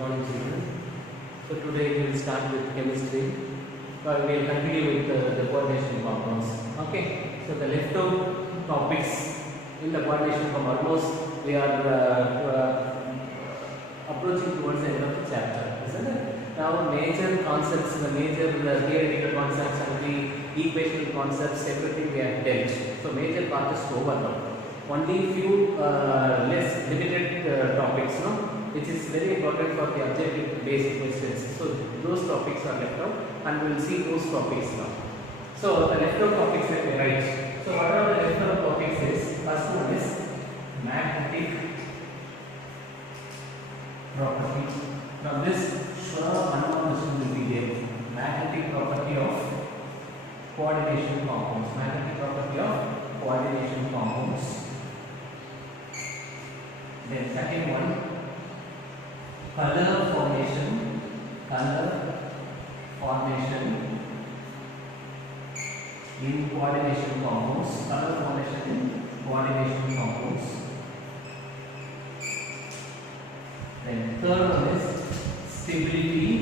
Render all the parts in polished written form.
morning, children. So today we will start with chemistry. We will continue with the coordination compounds. Okay. So the left out topics in the coordination from almost we are approaching towards the end of the chapter, isn't it? Now major concepts, the major theoretical concepts and the equational concepts, everything we have dealt. So major part is over now. Only few less limited topics, no, which is very important for the objective based questions. So those topics are left out, and we will see those topics now. So the left out topics that we write. So what are the left out topics is, first one is magnetic property. From this, sure one more question will be there. Magnetic property of coordination compounds. Magnetic property of coordination compounds. Then second one, color formation in coordination compounds. Color formation in coordination compounds. Then third one is stability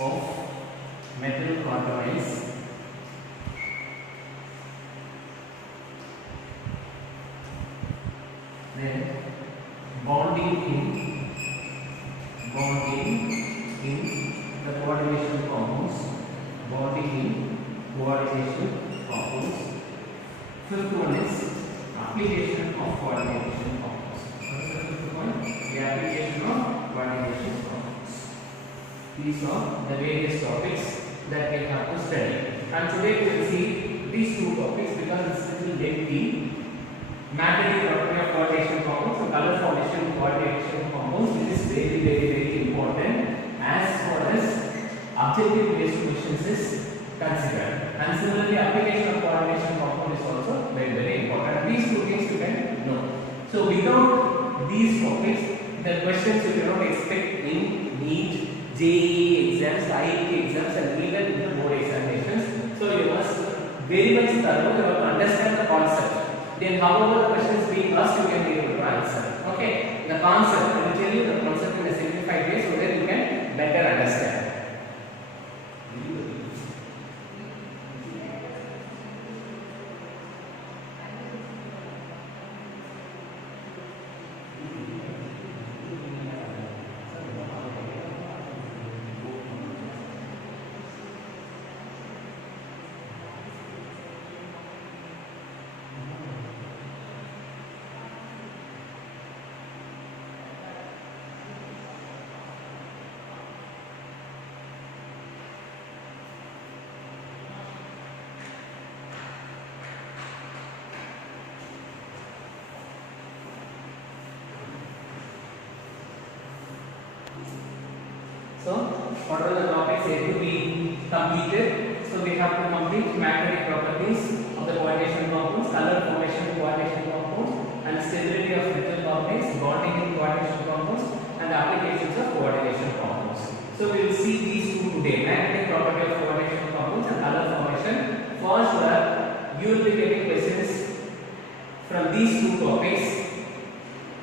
of metal carbonyls. Then bonding in the coordination compounds. Fifth one is application of coordination compounds. What is the fifth one? The application of coordination compounds. These are the various topics that we have to study. And today we will see these two topics because it's a little lengthy. Magnetic property of coordination compounds and color formation coordination compounds, which is very important as far as objective based questions is considered. And similarly, application of coordination compound is also very important. These two things you can know. So without these topics, the questions you cannot expect in NEET, JEE exams, IIT exams, and even in the board examinations. So you must very much thorough, you have to understand the concept. Then however the questions being asked, you can be able to answer. Okay, the concept, I will tell you the concept in a simplified way so that you can better understand. So, what are the topics yet to be completed? So, we have to complete magnetic properties of the coordination compounds, color formation coordination compounds, and stability of metal carbonyls, bonding in coordination compounds, and applications of coordination compounds. So, we will see these two today: magnetic property of coordination compounds and color formation. For sure, you will be getting questions from these two topics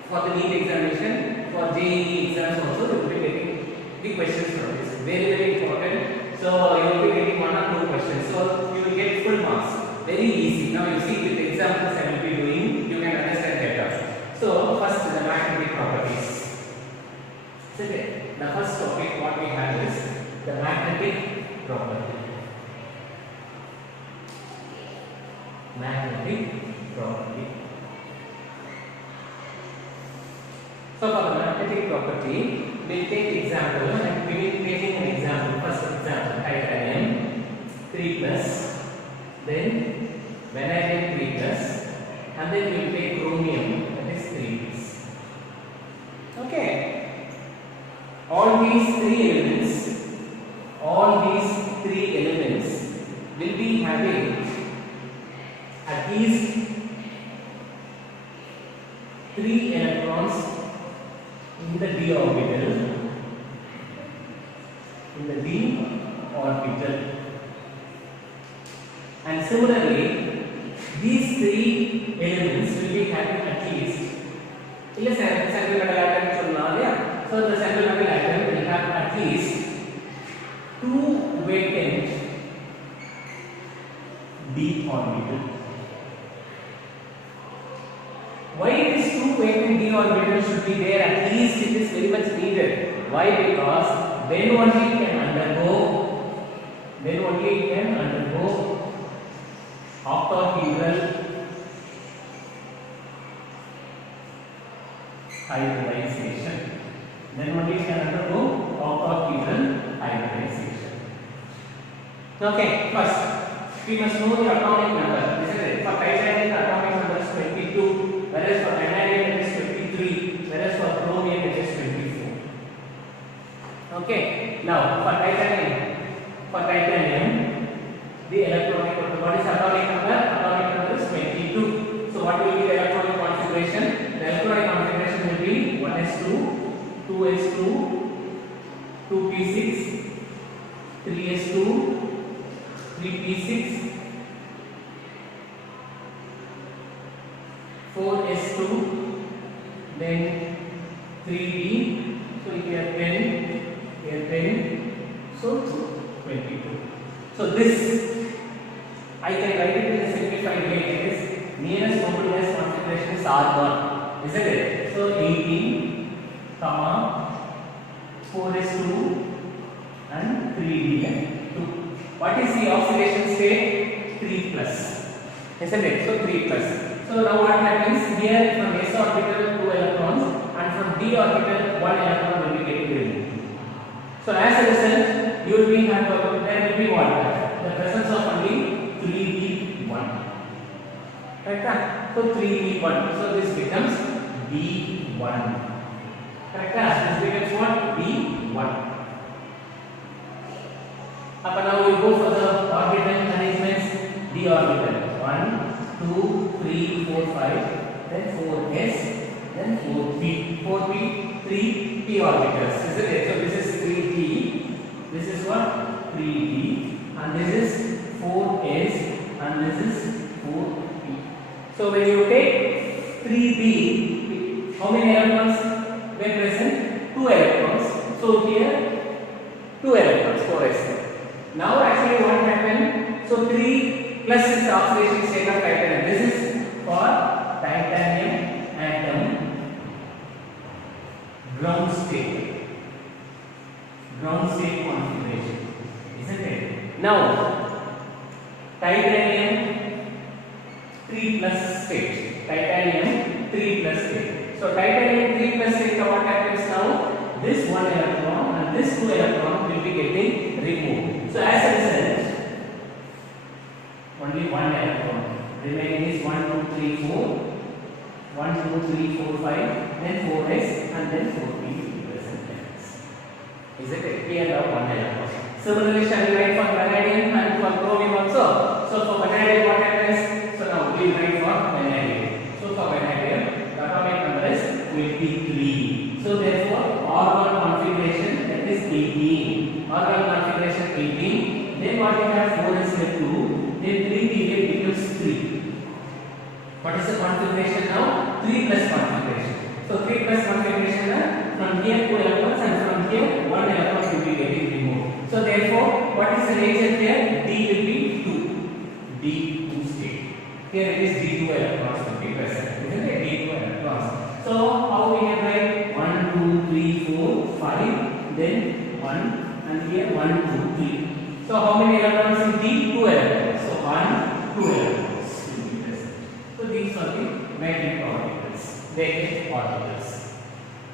for the NEET examination. For JEE exams also, you will be getting the questions from this. Very important. So you will be getting 1 or 2 questions. So you will get full marks. Very easy. Now you see with the examples I will be doing, you can understand better. So first the magnetic properties. Second, the first topic what we have is the magnetic property. Magnetic property. So for the magnetic property, we will take example and we will be taking an example. First example, titanium 3 plus, then vanadium 3 plus, and then we will take chromium, that is 3 plus. Okay. All these three elements will be having at least 3 electrons in the d orbital, and similarly these three elements will be having at least central metal atom so the central metal atom will have at least two vacant d orbital. Why these two vacant d orbitals should be there? At least it is very much needed. Why? Because then only it can undergo octahedral hybridization. Then only it can undergo octahedral hybridization. Okay, first we must know the atomic number. Isn't it? For titanium the atomic number is 22, whereas for vanadium it is 23, whereas for chromium it is 24. Okay, now for titanium the electronic number, what is atomic number? Atomic number is 22. So what will be the electronic configuration? The electronic configuration will be 1s2, 2s2, 2p6, 3s2, 3p6, 4s2, then 3d. So here 10, so 22. So this I can write it in a simplified way. It is nearest total mass configuration is R1, isn't it? So 18, 4s2 and 3d and 2. What is the oxidation state? 3 plus, isn't it? So 3 plus. So now what happens here? From s orbital 2 electrons and from d orbital 1 electron will be getting removed. So as a result, you will be there will be what? The presence of only 3d1. Correct? So 3d1. So this becomes d1. Correct? This becomes what? d1. Now we go for the orbital arrangements. D orbital 1, 2, 3, 4, 5, then 4s, then 4p, 3p orbitals. Isn't it? So this is 3d, this is what? 3d, and this is 4s, and this is 4p. So when you take 3d, how many electrons were present? 2 electrons. So here 2 electrons, 4s. Now actually what happened? So 3 plus is the oxidation state of titanium. This is for titanium atom ground state configuration, isn't it? Now titanium 3 plus state. So titanium 3 plus state, what happens now? This 1 electron and this 2 electron will be getting removed. So as a result, only 1 electron remaining is 1, 2, 3, 4, 1, 2, 3, 4, 5, then 4s and then 4p present. Is it? We have 1 electron. Similarly, shall we write for vanadium and for chromium also? So for vanadium what happens? So now we write for vanadium. So for vanadium, the atomic number is 23. So therefore, R1 configuration, that is 18. R1 configuration 18. Then what we have 4s with 2. Then 3d becomes 3. What is the configuration now? 3 plus configuration. So 3 plus configuration, from here 2 electrons and from here 1 electron will be getting removed. So therefore, what is the reagent here? D will be 2. D2 state. Here it is D2 electrons will be present. Isn't it? D2 electrons. So how we can write 1, 2, 3, 4, 5, then 1, and here 1, 2, 3. So how many electrons in D? 2 electrons. So 1, 2 electrons will be present. So these are the vacant orbitals.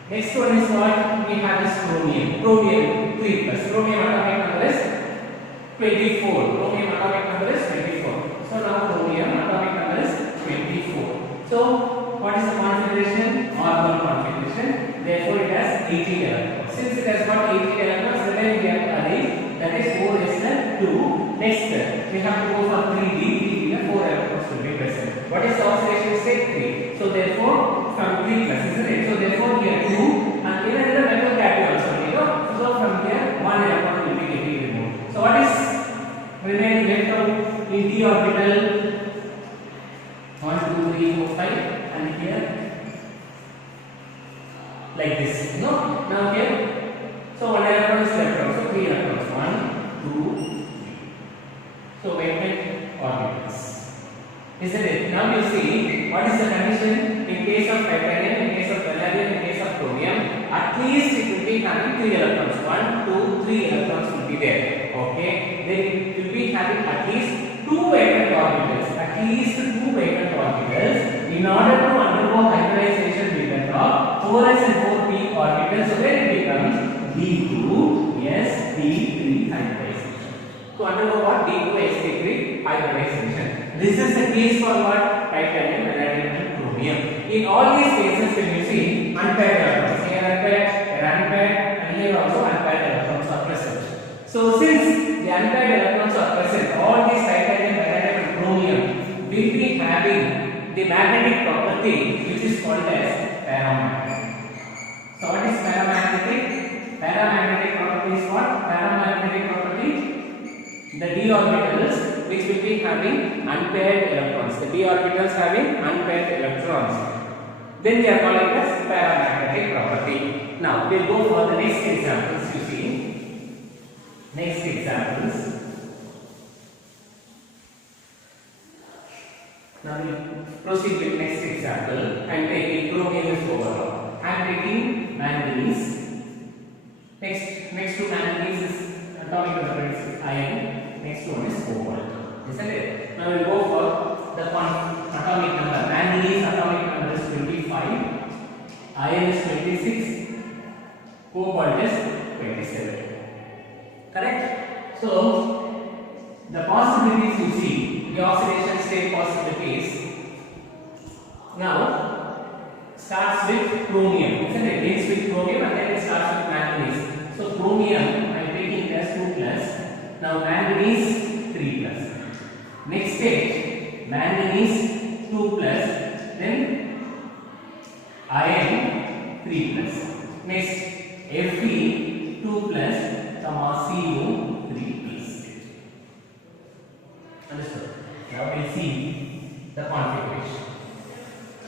Next one is what? We have is chromium. Chromium 3 plus. Chromium atomic number is 24. Chromium atomic number is 24. So now chromium atomic number is 24. So what is the configuration? R1 configuration. Therefore it has 18 electrons. Since it has got 18 electrons, then we have to arrange, that is 4s and 2. Next we have to go for 3d. 4 electrons will be present. What is the oxidation state? 3. So therefore from 3 plus, isn't it? So therefore here 2 and here another metal cation also. So from here 1 electron will be getting removed. So what is remaining left out in d orbital? 3, 4, 5, and here like this. No? Now here, so one electron is left out. So 3 electrons. 1, 2, 3. So vacant orbitals. Isn't it? Now you see what is the condition in case of titanium, in case of vanadium, in case of chromium. At least it will be having 3 electrons. 1, 2, 3 electrons will be there. Okay. Then it will be having at least 2 vacant orbitals. At least 2 vacant orbitals. In order to undergo hybridization, we can draw 4s and 4p orbitals. So then it becomes D2sp3 hybridization. To undergo what? D2sp3 hybridization. This is the case for what? Titanium, vanadium, and chromium. In all these cases, when you see unpaired electrons, here unpaired, and here also unpaired electrons are present. So since the unpaired electrons are present, all these titanium, vanadium, and chromium will be having the magnetic property which is called as paramagnetic. So what is paramagnetic? Paramagnetic property is what? Paramagnetic property, the d orbitals which will be having unpaired electrons. The d orbitals having unpaired electrons. Then they are calling it as paramagnetic property. Now we'll go for the next examples. You see, next examples. Now we'll proceed with next example. I am taking chromium is overall. I am taking manganese. Next to manganese is atomic number is iron. Next one is cobalt. Isn't it? Now we'll go for the atomic number. Manganese atomic number is 25. Iron is 26. Cobalt is 27. Correct? So the possibilities you see, the oxidation state possibilities. Now starts with chromium. Isn't it? Begins with chromium and then it starts with manganese. So chromium I am taking it as 2 plus. Now manganese 3 plus. Next stage manganese 2 plus. Then iron 3 plus. Next Fe 2 plus, comma Cu 3 plus. Understood? Now we'll see the configuration.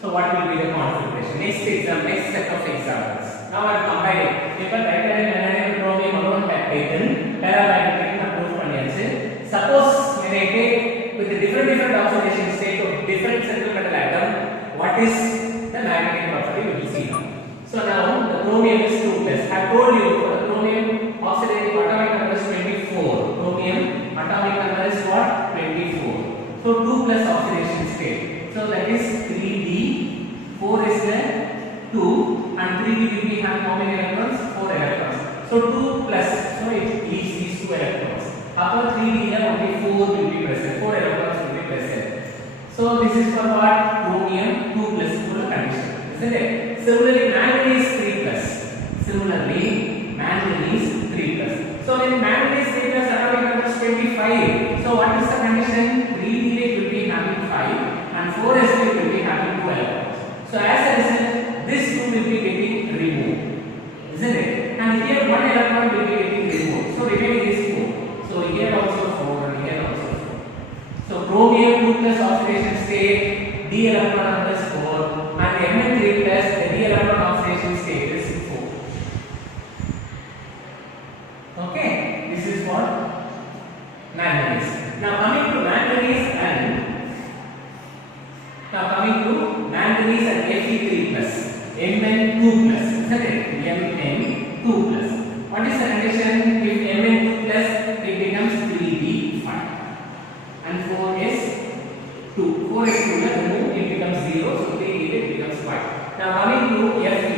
So what will be the configuration? Next set of examples. Now I am combining. If titanium, vanadium, chromium alone have taken paramagnetic approach பண்ணியாச்சு. Suppose when I take with a different oxidation state of different central metal atom, what is the magnetic property? We will see now. So now the chromium is 2 plus. I have told you for the chromium oxidative atomic number is 24. Chromium atomic number is what? 24. So 2 plus oxidation state. So that is 3d. 4 is there 2 and 3d will be having how many electrons? 4 electrons. So 2 plus. So it leaves these 2 electrons. After 3d here only 4 will be present. 4 electrons will be present. So this is for what? Chromium 2 plus condition. Isn't it? Similarly, manganese 3 plus. Similarly, manganese 3 plus. So in manganese 3 plus atomic number is 25. So what is the condition? 3d will be having 5 and 4s will be having 2 electrons. So as a result, this 2 will be getting removed. Isn't it? And here 1 electron will be getting removed. So remaining is 4. So here also 4 and here also 4. So chromium 2 plus oxidation state, d electron number is 4. And Mn3 plus the d electron oxidation state is 4. Okay, this is what manganese. Now coming to manganese and Fe3 plus, Mn2 plus, isn't it? Mn2 plus. What is the condition? If Mn2 plus, it becomes 3d5 and 4 is 2. 4 is 2, remove, it becomes 0. So 3d it becomes 5. Now coming to Fe3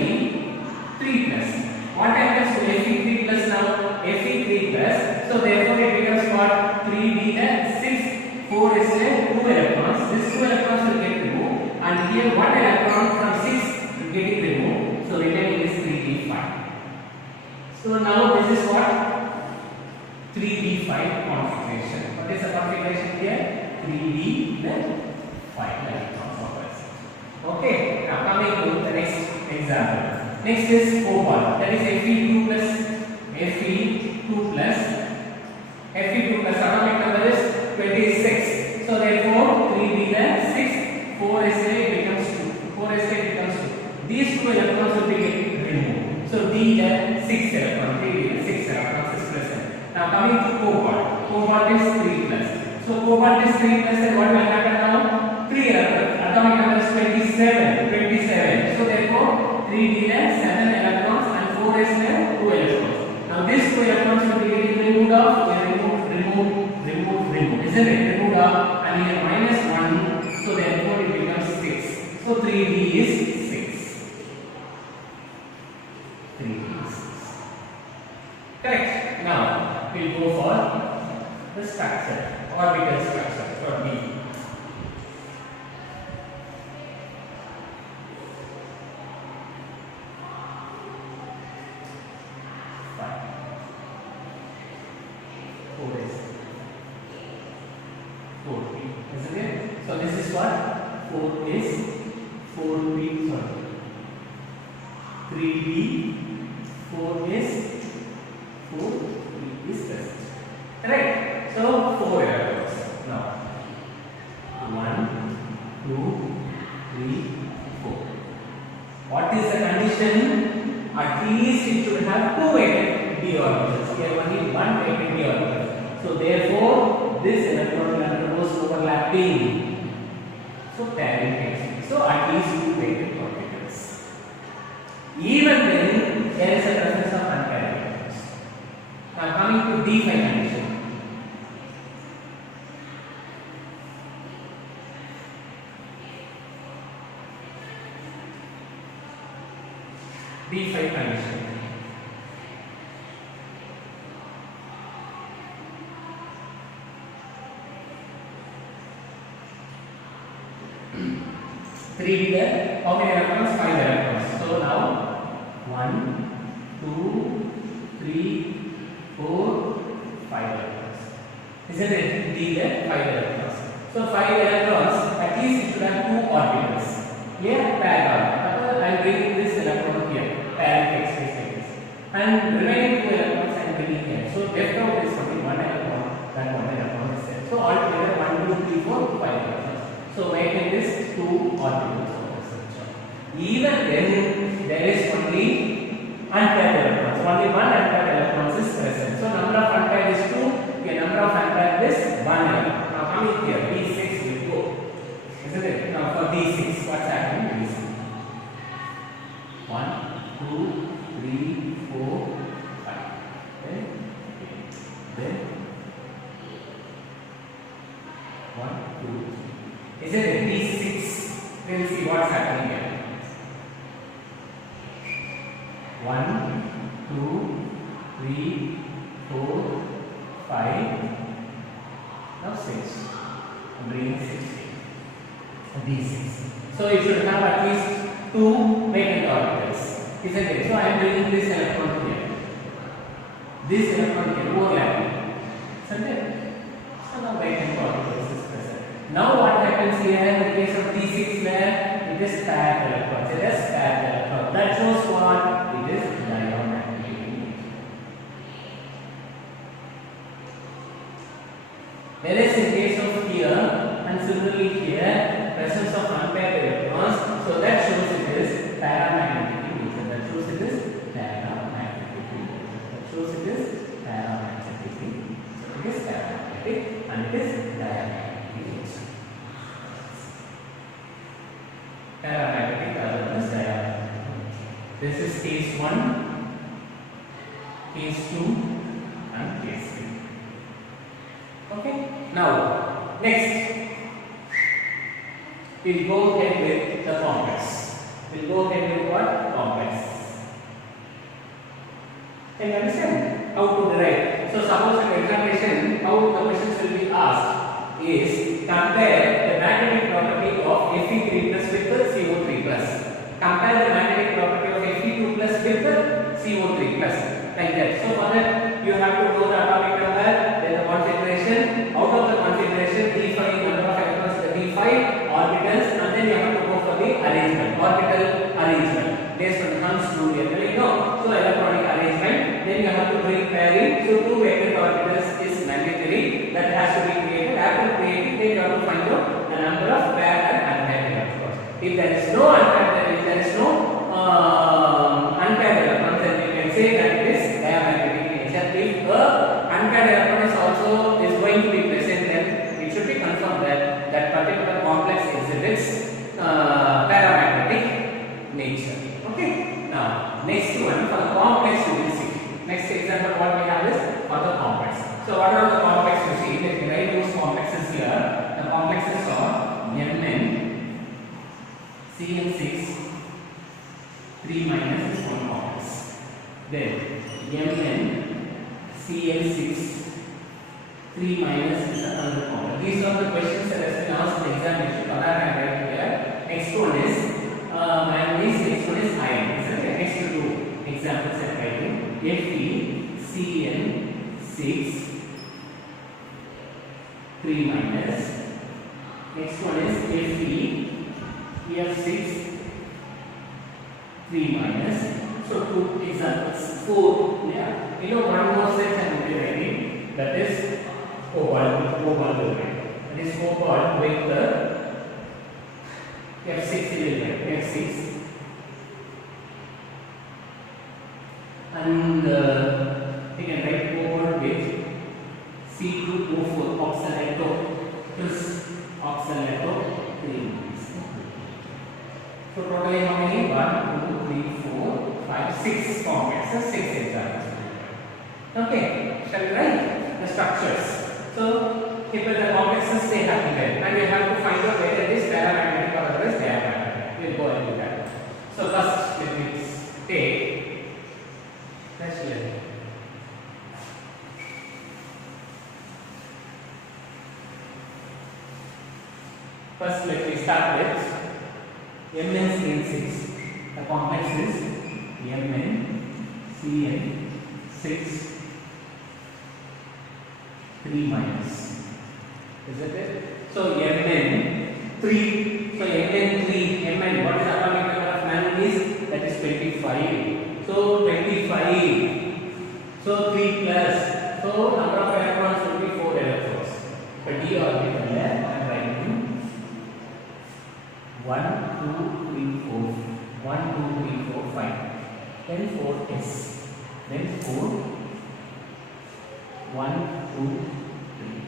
plus. What happens to Fe3 plus now? Fe3 plus. So therefore it becomes what? 3d and 6. 4 is 2 electrons. This 2 electrons will get removed. And here 1 electron from 6 will get removed. So remaining is 3d5. So now this is what? 3d5 configuration. What is the configuration here? 3d then 5 electrons of us. Okay, now coming to the next example. Next is cobalt. That is Fe2 plus. Fe2 plus. Fe2 plus atomic number is 26. So therefore 3d then 6. 4 is D has 6 electrons, 3D has 6 electrons is present. Now coming to cobalt. Cobalt is 3 plus. So cobalt is 3 plus, and what will happen now? 3 electrons. Atomic number is 27. 27. So therefore 3D has 7 electrons and 4s have 2 electrons. Now these 2 electrons will be getting removed off. Remove. Isn't it? Removed off, and here minus 1. So therefore it becomes 6. So 3D is 6. 3D is 6. Correct. Now we'll go for the structure. Orbital structure for B. Isn't it? So this is what? 4 is 4B, sorry. 3B, 4 is 4B is present. Right? So 4 electrons. Now 1, 2, 3, 4. What is the condition? At least it should have 2 weighted d orbitals. Here only 1 weighted d orbital. So therefore this electron will undergoes overlapping. So pairing takes. So at least 2 weighted orbitals. Even then there is a presence of unpaired electrons. Now coming to D5 condition. D5 condition. Three there. How many electrons? 5 electrons. So now 1, 2, 3, 4, 5 electrons. Isn't it? D there 5 electrons. So 5 electrons. At least it should have 2 orbitals. Here pair. I am bringing this electron here. Pair takes place like this. And remaining 2 electrons I am bringing here. So left out is only 1 electron. That 1 electron is there. So altogether 1, 2, 3, 4, 5 electrons. So making this 2 orbitals of the structure. Even then there is only unpaired electrons. Only 1 unpaired electrons is present. So number of unpaired is 2. Okay, number of unpaired is 1 electron. Now coming here, D6 will go. Isn't it? Now for D6, what's happening? D6. 1, 2, 3, 4, 5. Then 1, 2, 3. Isn't it? D6. We'll see what's happening here. 1, 2, 3, 4, 5. Now 6. I'm bringing 6. D6. So it should have at least 2 vacant orbitals. Isn't it? So I am bringing this electron here. This electron here overlapping. Isn't it? So now vacant orbitals is present. Now what happens here in the case of D6 where it is paired electrons. It is paired electrons. That shows what? It is diamagnetic. Whereas in case of here and similarly here, presence of unpaired electrons, so that shows it is paramagnetic in nature. That shows it is paramagnetic in nature. That shows it is paramagnetic in nature. So it is paramagnetic and it is diamagnetic in nature. Paramagnetic other than diamagnetic. This is case 1, case 2 and case 3. Okay. Now, next, we'll go ahead with the complex. We'll go ahead with what? Complex. Can you understand how to derive? So, suppose in examination, how the questions will be asked is compare the magnetic property of Fe3 plus with the CO3 plus. Compare the magnetic property of Fe2 plus with the CO3 plus. Like that. So, for that, you have to know the atomic number, then the configuration. Out of the configuration, D5 number of electrons, the D5 orbitals, and then you have to go for the arrangement, orbital arrangement based on the Hund's rule. You know, so electronic arrangement. Then you have to bring pairing. So 2 vector orbitals is mandatory. That has to be created. After creating, the questions that has been asked in the examination. For that I am writing here. Next one is manganese. Next one is iron. Okay. Next two examples I am writing. FeCl6 3 minus. Next one is FeF6 3 minus. So two examples. 4. Yeah. You know one more set I am writing. That is cobalt. That is cobalt with the F6 element. F6. And you can write cobalt with C2O4 oxalato plus oxalato 3. So totally how many? 1, 2, 3, 4, 5, 6 complex. 6 examples. Okay, shall we write the structures? So keep the complexes stay happy there, and we have to find out whether it is paramagnetic or otherwise diamagnetic. We'll go into that. So first let me take. Let's learn. First let me start with MnCl6. The complex is MnCl6 3 minus. Is it it? So Mn3. So Mn3. Mn. What is the atomic number of manganese? That is 25. So 25. So 3 plus. So number of electrons will be 4 electrons. But d orbital there I am writing 1, 2, 3, 4. 1, 2, 3, 4, 5. Then 4s. Then 4. 1, 2, 3.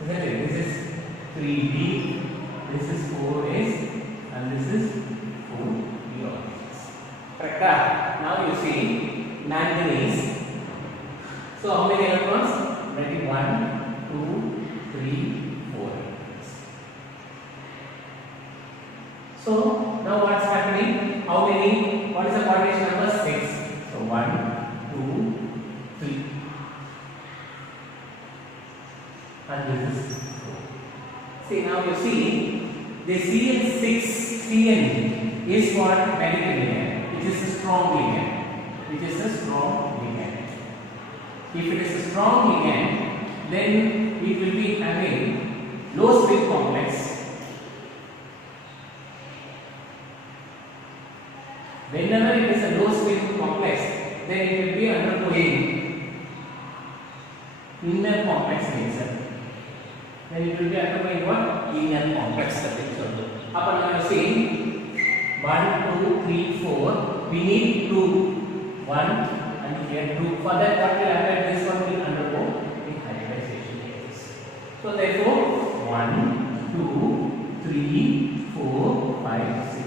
Isn't it? This is 3d, this is 4s, and this is 4d orbitals. Correct? Now you see manganese. So how many electrons? Maybe 1, 2, 3, 4 electrons. So now what's happening? How many? What is the coordination number? 6. So 1, 2, 3. And this is 4. See, now you see the Cl6Cl is what? Magnetic ligand, which is a strong ligand. Which is a strong ligand. If it is a strong ligand, then it will be having low spin complex. Whenever it is a low spin complex, then it will be undergoing inner complex nature. Then it will be undergoing what? Inner complex nature. Upon now you see 1, 2, 3, 4. We need 2. 1 and here 2. For that, what will happen? This one will undergo the hybridization process. So therefore 1, 2, 3, 4, 5, 6.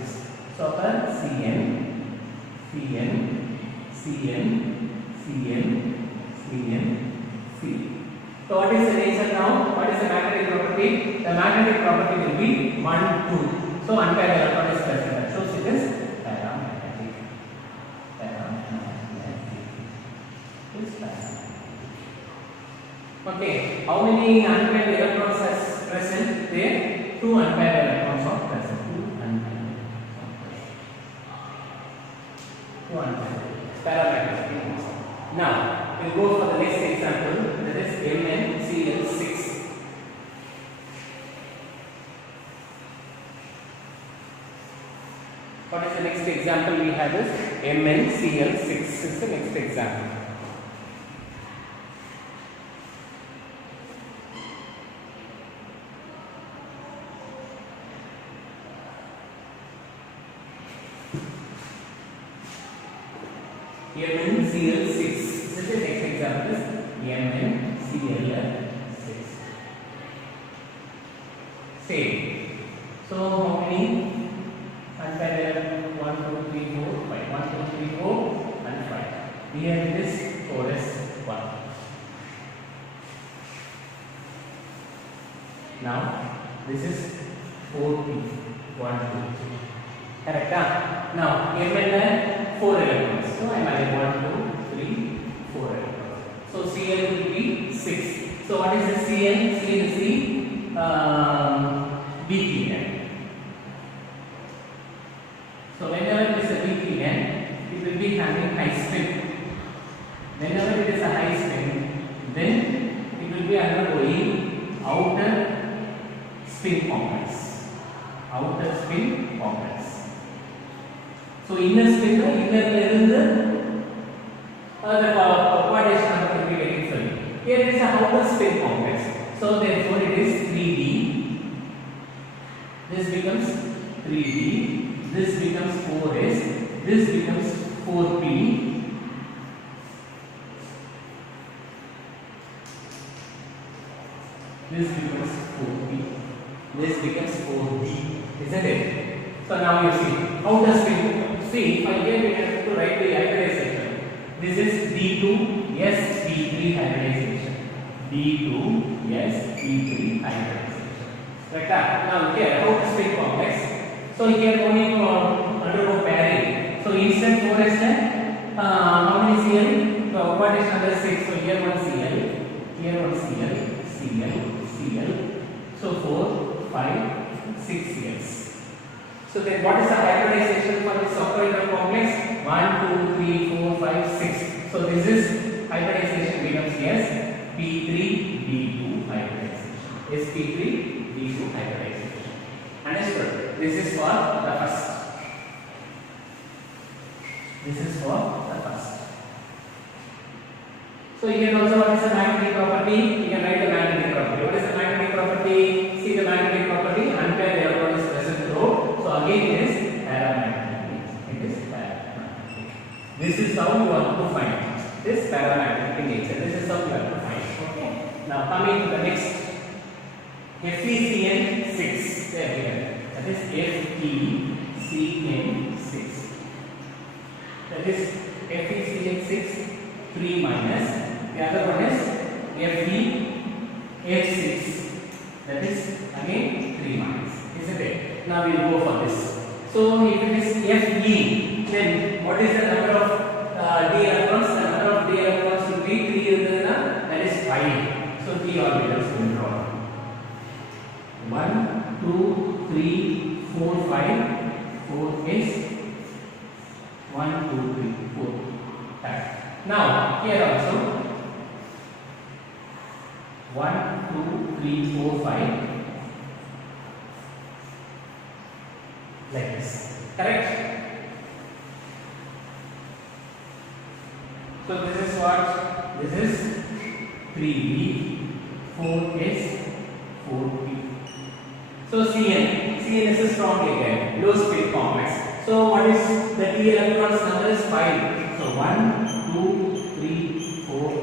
So for Cn, Cn, Cn, Cn, Cn, C. So what is the nature now? What is the magnetic property? The magnetic property will be 1, 2. So unpaired electron is present. That shows it is paramagnetic. Is paramagnetic. Okay. How many unpaired electrons are present? There 2 unpaired electrons are present. 2 unpaired. 2 unpaired. Paramagnetic. Now we'll go for the next example. That is MnCl6. What is the next example we have is MnCl6 is the next example. MnCl6. This is the next example is MnCl6. Same. So how many? Unpaired 1, 2, 3, 4, 5. 1, 2, 3, 4 and 5. Here it is 4s1. Now this is 4p. 1, 2, 3. Correct? Now Mn 4 electrons. So I am adding 1, 2, 3, 4 electrons. So Cl will be 6. So what is the Cn? Cl is the weak end. So whenever it is a weak end, it will be having high spin. Whenever it is a high spin, then it will be undergoing outer spin complex. Outer spin complex. So inner spin, the coordination number will be getting filled. Here it is a outer spin complex. So therefore it is 3D. This becomes 3D. This becomes 4S. This becomes 4P. This becomes 4P. This becomes 4D. Isn't it? So now you see outer spin. See, for here we have to write the hybridization. This is D2sp3 hybridization. D2sp3 hybridization. Right? Now here outer spin complex. So here only for undergo pairing. So instant 4s how many Cl? What is number 6? So here one Cl, here one Cl. So 4, 5, 6 Cls. So then what is the hybridization for this octohedral complex? 1, 2, 3, 4, 5, 6. So this is hybridization becomes sp3d2 hybridization. sp3d2 hybridization. Understood? This is for the first. This is for the first. So here also what is the magnetic property? You can write the magnetic property. What is the magnetic property? See the magnetic property. Unpaired electron is present through. So again it is paramagnetic. It is paramagnetic. This is how you want to find this paramagnetic nature. This is how you have to find. Okay. Now coming to the next. FeCN6. There here. That is FeCN6. That is FeCN6 3 minus. The other one is FeF6. That is again 3 minus. Isn't it? Now we will go for this. So if it is Fe, then what is the number of d electrons? The number of d electrons should be 3. That is 5. So 3 orbitals will draw. 1, 2, 3, 4, 5. 4 is 1, 2, 3, 4. Right. Now here also 1, 2, 3, 4, 5. Like this. Correct? So this is what? This is 3B, 4S, 4P. So Cn is a strong ligand, low spin complex. So what is the d electrons number is 5. So 1, 2, 3, 4, 5.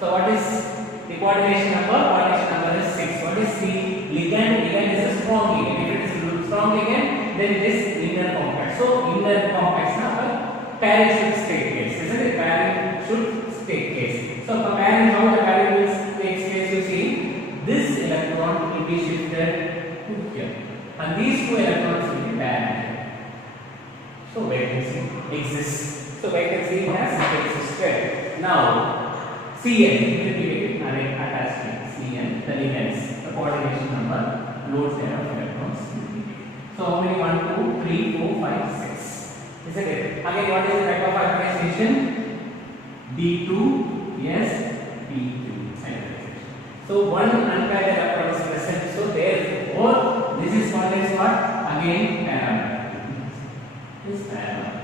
So what is the coordination number? Coordination number is 6. What is C? Ligand? Ligand is a strong ligand. If it is a strong ligand, then it is inner complex. So inner complex number, pairing should take place. Isn't it? Pairing should take place. So for pairing, how the pairing will take place? You see, this electron will be shifted to here, and these two electrons will be paired. So vacancy exists. So vacancy has existed. Now Cn will be attached to Cn, the ligands, the coordination number, loads there of electrons. So how many? 1, 2, 3, 4, 5, 6. Isn't it? Again, what is the type of hybridization? D2, yes, P2 hybridization. So one unpaired electron is present. So therefore, this is called as what? Again, paramagnetic. This paramagnetic.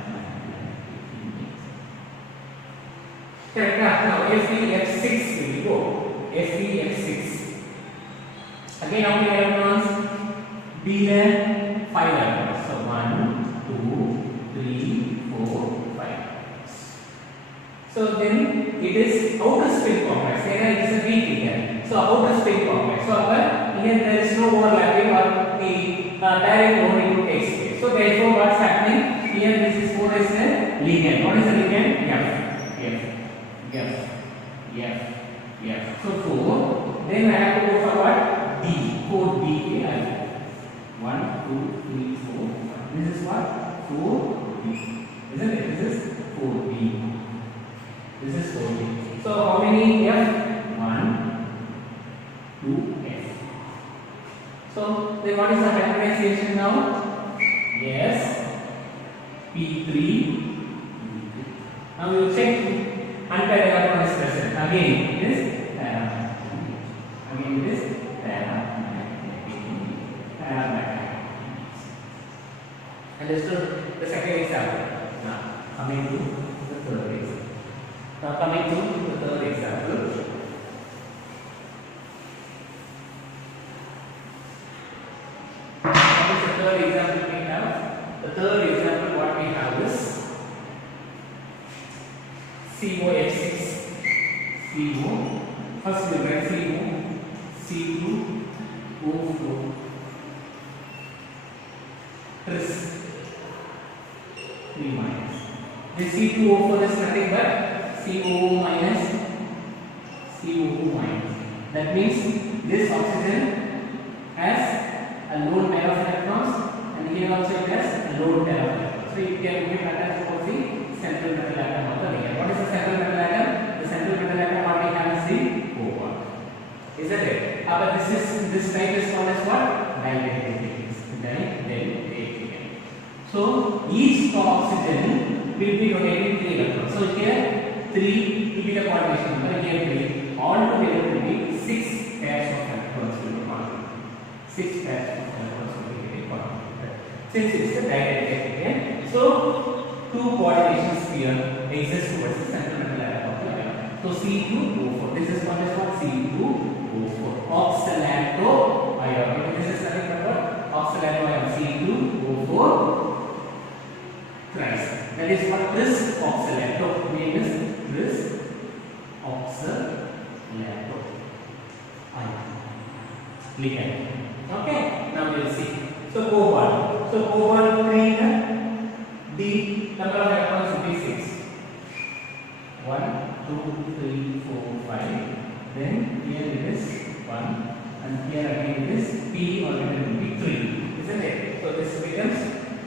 Correct. Now FeF6 will go. FeF6. Again, how many electrons? B there 5 electrons. So 1, 2, 3, 4, 5. So then it is outer spin complex. Here it is a weak ligand. So outer spin complex. So here there is no overlapping or the pairing only takes place. So therefore, what's happening? Here this is 4 is a ligand. What is the ligand? F. So 4. Then I have to go for what? D. 4D. 1, 2, 3, 4. This is what? 4D. Isn't it? This is 4D. This is 4D. So how many F? 1, 2, F. So then what is the hybridization now? Yes, P3. Now we will check unpaired electron is present. Again it is paramagnetic. Understood? The second example. Now coming to the third example. Third example we have. The third example what we have is COF6. CO. First we write CO. C2O4. Tris 3 minus. This C2O4 is nothing but COO minus COO minus. That means this oxygen has a lone pair of electrons, and here also it has a lone pair of electrons. So you can get attached to the central metal atom of the layer. What is the central metal atom? The central metal atom what we have is the cobalt. Isn't it? But this type is called as what? Dielectric. So each oxygen will be rotating 3 electrons. So here 3 will be the coordination number. Here 3. All together will be 6 pairs of electrons will be coordinated. 6 pairs of electrons will be coordinated. Since it is a dielectric, so 2 coordination sphere exists towards the central metal atom of the ion. So C2O4. This is called as what? C2O4. Oxalato ion. This is nothing but what? Oxalato ion. C2O4. Thrice. That is what this oxalato name is. This oxalato ion. Ligand. Okay. Now we will see. So cobalt. So cobalt 3. The number of electrons will be 6. 1, 2, 3, 4, 5. Then here it is 1, and here again it is P orbital will be 3. Isn't it? So this becomes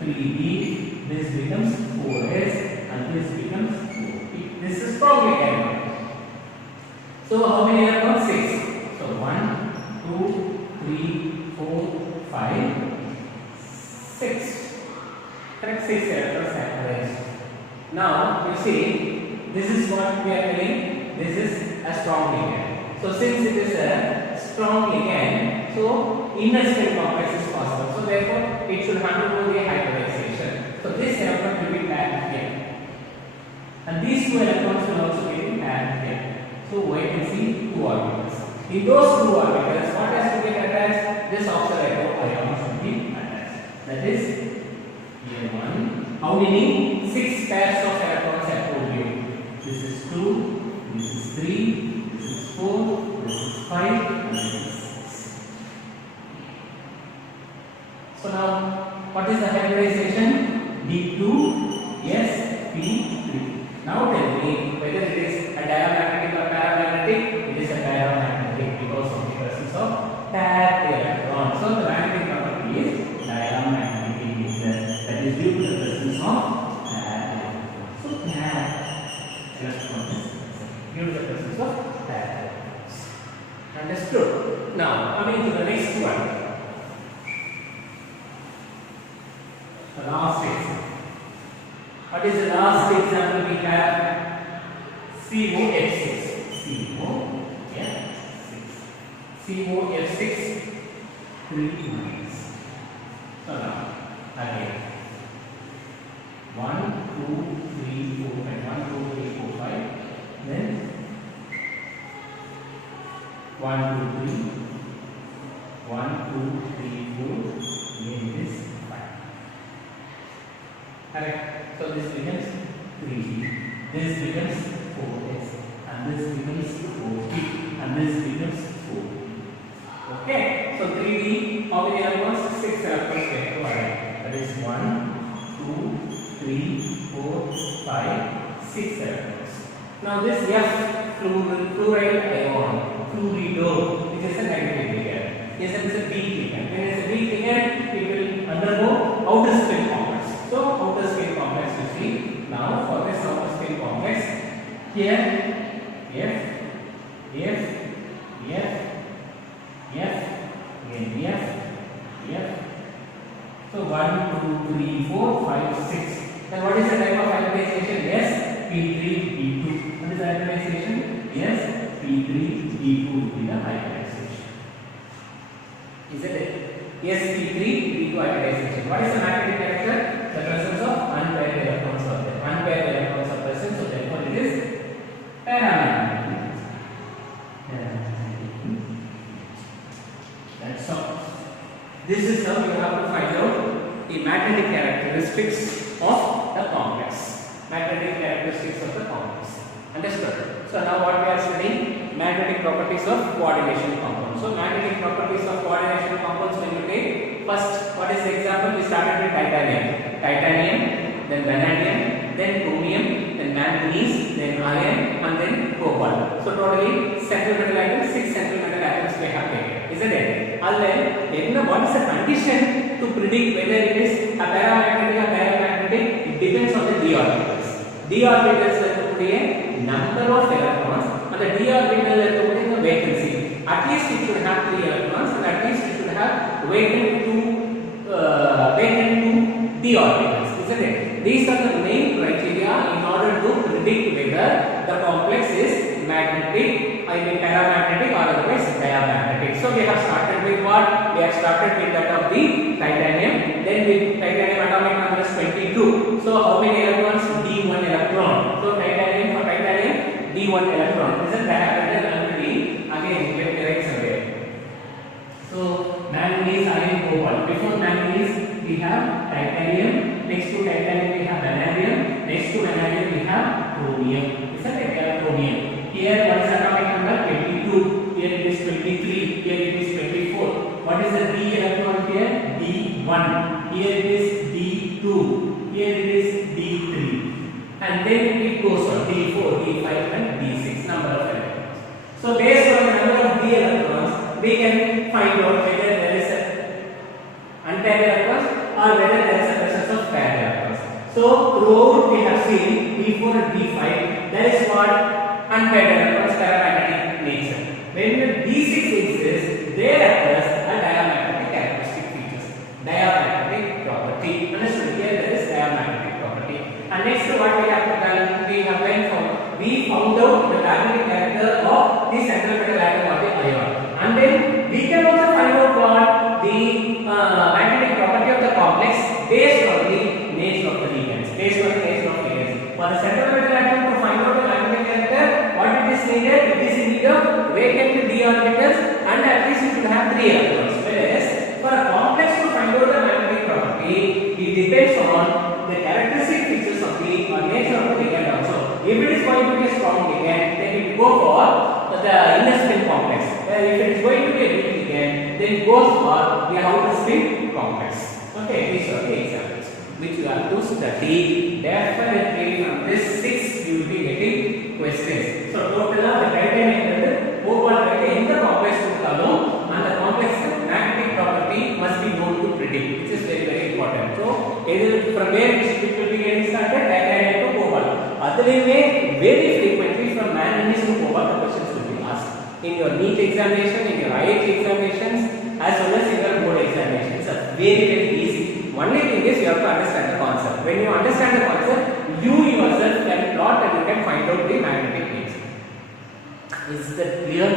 3D. This becomes 4s, and this becomes 4p. This is strongly connected. So how many electrons? 6. So 1, 2, 3, 4, 5, 6. Correct? 6 electrons are arranged. Now you see, this is what we are telling. This is a strong ligand. So since it is a strong ligand, so inner spin complex is possible. So therefore, it should undergo the hybridization. So this electron will be paired here, and these 2 electrons will also be paired here. So we can see 2 orbitals. In those 2 orbitals, what has to be attached? This oxalato ion should be attached. That is here 1. How many? 6 pairs of electrons I told you. This is 2. This is 3. This is 4. This is 5. And this is 6. So now, what is the hybridization? D2sp3. Now tell me whether it is a diamagnetic or paramagnetic. It is a diamagnetic because of the presence of paired electrons. So the magnetic property is diamagnetic. That is due to the presence of paired electrons. So paired electrons due to the presence of paired electrons. Understood? Now coming to the next one. The last example. What is the last example we have? COF6. COF6 3 minus. So now again 1, 2, 3, 4, 5. 1, 2, 3, 4, 5. Then 1, 2, 3. 1, 2, 3, 4. Again it is 5. Correct. So this becomes 3D, this becomes 4s, and this becomes 4p, and this becomes 4. Okay, so 3D, how many electrons? 6 electrons get to array. That is 1, 2, 3, 4, 5, 6 electrons. Now this F fluoride ion, fluorido, it is a negative ligand. Yes, it is a weak ligand. When it is a weak ligand, it will undergo outer spin complex. So outer spin complex you see. Now for this outer spin complex, here F, F, F, F, again F, So 1, 2, 3, 4, 5, 6. Then what is the type of hybridization? Yes, P3D2. What is the hybridization? Yes, P3D2 will be the hybridization. Isn't it? Yes, P3D2 hybridization. What is the magnetic character? The presence of unpaired electrons are there. Unpaired electrons are present, so therefore it is paramagnetic. That's all. This is how you have to find out the magnetic characteristics of the complex. Magnetic characteristics of the complex. Understood? So now what we are studying? Magnetic properties of coordination compounds. So magnetic properties of coordination compounds, when you take first, what is the example? We started with titanium. Titanium, then vanadium, then chromium, then manganese, then iron, and then cobalt. So totally central metal atoms, 6 central metal atoms we have taken. Isn't it? And then what is the condition to predict whether it is a paramagnetic or paramagnetic? It depends on the d orbitals. D orbitals a number of electrons, and the d orbital is the vacancy. At least it should have 3 electrons, and at least it should have vacant 2 d orbitals. Isn't it? These are the main criteria in order to predict whether the complex is magnetic, paramagnetic, or otherwise diamagnetic. So we have started with what? We have started with that of the titanium. Then with titanium atomic number is 22. So how many electrons? D1 electron. So titanium, for titanium, D1 electron. Isn't that already? Again, let me write somewhere. So manganese, iron, cobalt. Before manganese, we have titanium. Next to titanium, we have vanadium. Next to vanadium, we have chromium. Isn't it? Chromium. Here, what is atomic number? 22. Here it is 23. Here it is 24. What is the D electron here? D1. Here it is D2. Here it is D3. And then it goes on D4, D5, and D6 number of electrons. So based on the number of D electrons, we can find out whether there is a unpaired electrons or whether there is a presence of paired electrons. So throughout we have seen D4 and D5, there is what? Unpaired electrons, paramagnetic nature. When the D6 exists, there occurs a diamagnetic characteristic features. Diamagnetic property. Understood? Here there is diamagnetic property. And next what we have done, we found out the magnetic character of the central metal atom or the ion. And then we can also find out what the magnetic property of the complex based on the nature of the ligands. Based on the nature of ligands. For the central metal atom to find out the magnetic character, what it is needed? It is in need of vacant d orbitals, and at least it should have 3 electrons. Whereas for a complex to find out the magnetic property, it depends on the characteristic features of the nature of the ligand also. If it is going to be a strong ligand, then it will go for the inner spin complex. If it is going to be a weak ligand, then it goes for the outer spin complex. Okay, these are the examples which you have to study. Definitely from this 6 you will be getting questions. So total of the titanium cobalt in the complex alone, and the complex magnetic property must be known to predict, which is very very important. So from where it will be getting started? Titanium to cobalt. Otherwise, very frequently from manganese to cobalt the questions will be asked in your NEET examination, in your IIT examinations, as well as in your board examinations. It's very very easy. Only thing is you have to understand the concept. When you understand the concept, you yourself can plot and you can find out the magnetic nature. Is that clear?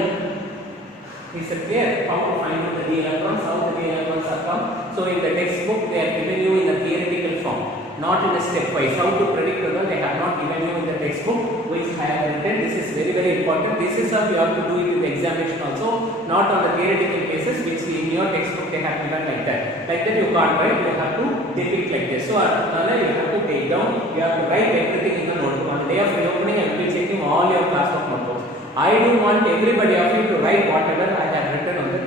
Is it clear? How to find out the d electrons, how the d electrons are come? So in the textbook they have given you in the theoretical form, not in a stepwise. How to predict whether they have not given you in the textbook, which I have written. This is very very important. This is how you have to do it in the examination also, not on the theoretical basis which in your textbook they have given like that. Like that you can't write. You have to depict like this. So you have to take down. You have to write everything in the notebook. On the day of reopening, I will be checking all your classwork notebooks. I do want everybody of you to write whatever I have written on the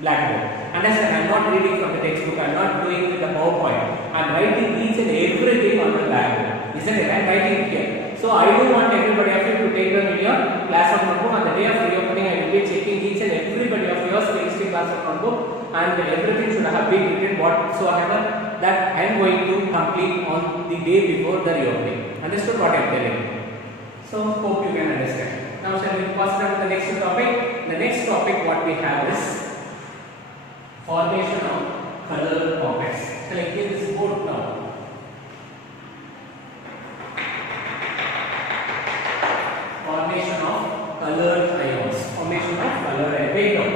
blackboard. Understand? I am not reading from the textbook. I am not doing with the PowerPoint. I am writing each and everything on the blackboard. Isn't it? I am writing it here. So I do want everybody of you to take them in your classwork notebook. On the day of reopening, I will be checking each and everybody of yours chemistry classwork notebook, and everything should have been written whatsoever that I am going to complete on the day before the reopening. Understood what I am telling you? So hope you can understand. Now shall we pass on to the next topic? The next topic what we have is formation of color complex. Like here this board now. Formation of colored ions. Formation of colored ions. Wait now.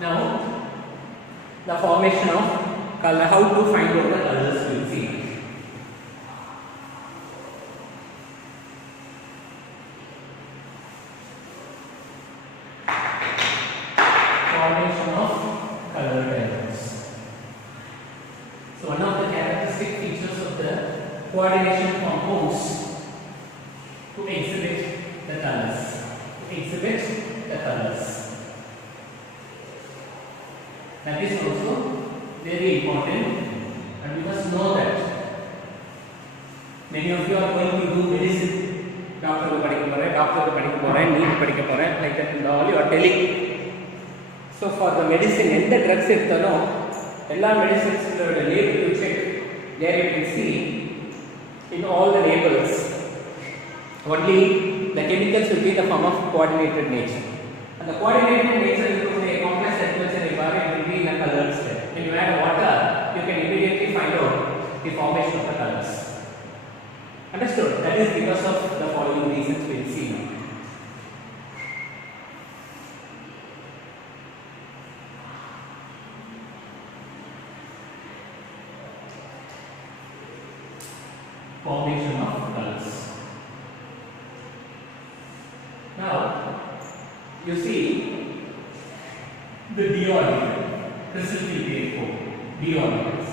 Now, the formation of color, how to find out the colors we will see. Formation of colored ions. So, one of the characteristic features of the coordination compounds to exhibit the colors. That is also very important, and we must know that many of you are going to do medicine. Doctor ko padikka pore, NEET padikka pore, like that and all you are telling. So for the medicine, end the drugs irtano, ella medicines label you check. There you can see in all the labels only the chemicals will be in the form of coordinated nature. And the coordinated nature is a complex sequence environment will be in a colored state. When you add water, you can immediately find out the formation of the colors. Understood? That is because of the following reasons we will see now. Formation of colors. Now, you see the d orbital, crystal P4, d orbitals.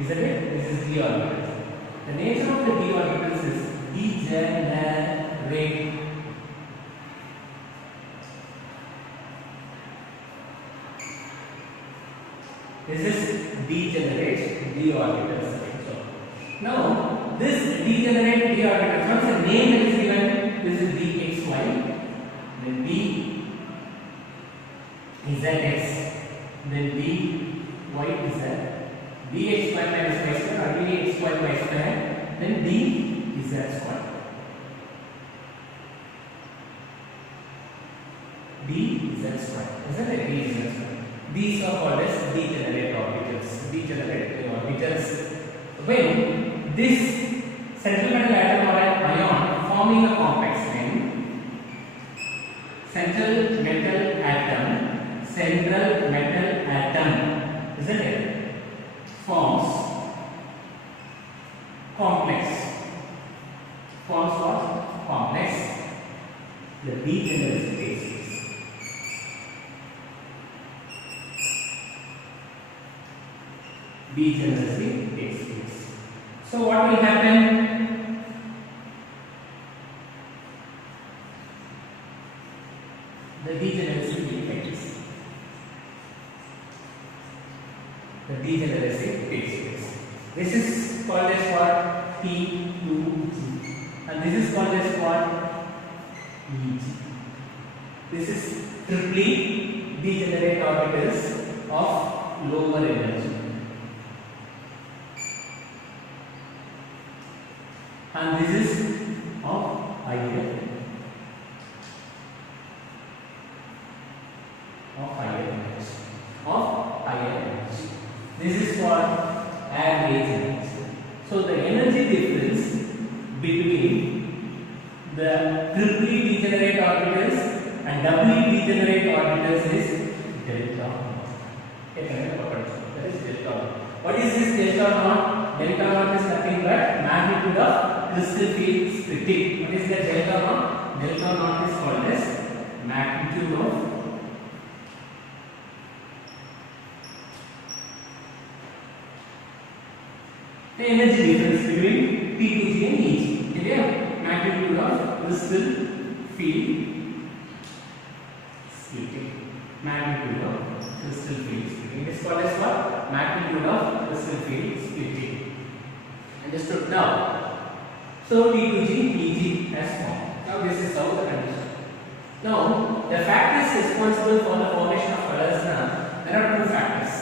Isn't it? This is d orbitals. The nature of the d orbitals is degenerate. This is degenerate d orbitals. So, now this degenerate d orbitals, once a name is given, this is dxy, then dzx, then dyz, dxy minus y square, or dxy y square, then dz square. dz square. Isn't it? dz square. These are called as degenerate orbitals. When this central metal atom or an ion forming a complex ring, central metal atom, isn't it, forms complex. Forms what? Complex. The degeneracy takes place. Degeneracy takes place. So what will happen? The degeneracy will take place. The degeneracy takes place. This is called as what? P2G. And this is called as what? EG. This is triply degenerate orbitals of lower energy. And this is of higher energy. This is what? Average energy. So the energy difference between the triply degenerate orbitals and doubly degenerate orbitals is delta naught. That is delta naught. What is this delta naught? Delta naught is nothing but magnitude of crystal field splitting. What is the delta naught? Delta naught is called as magnitude of the energy difference between P2G and EG. Okay? Magnitude of crystal field splitting. Magnitude of crystal field splitting. It is called as what? Magnitude of crystal field splitting. Understood now? So P2G, EG has formed. Now this is how the condition. Now the factors responsible for the formation of color colors na, there are two factors.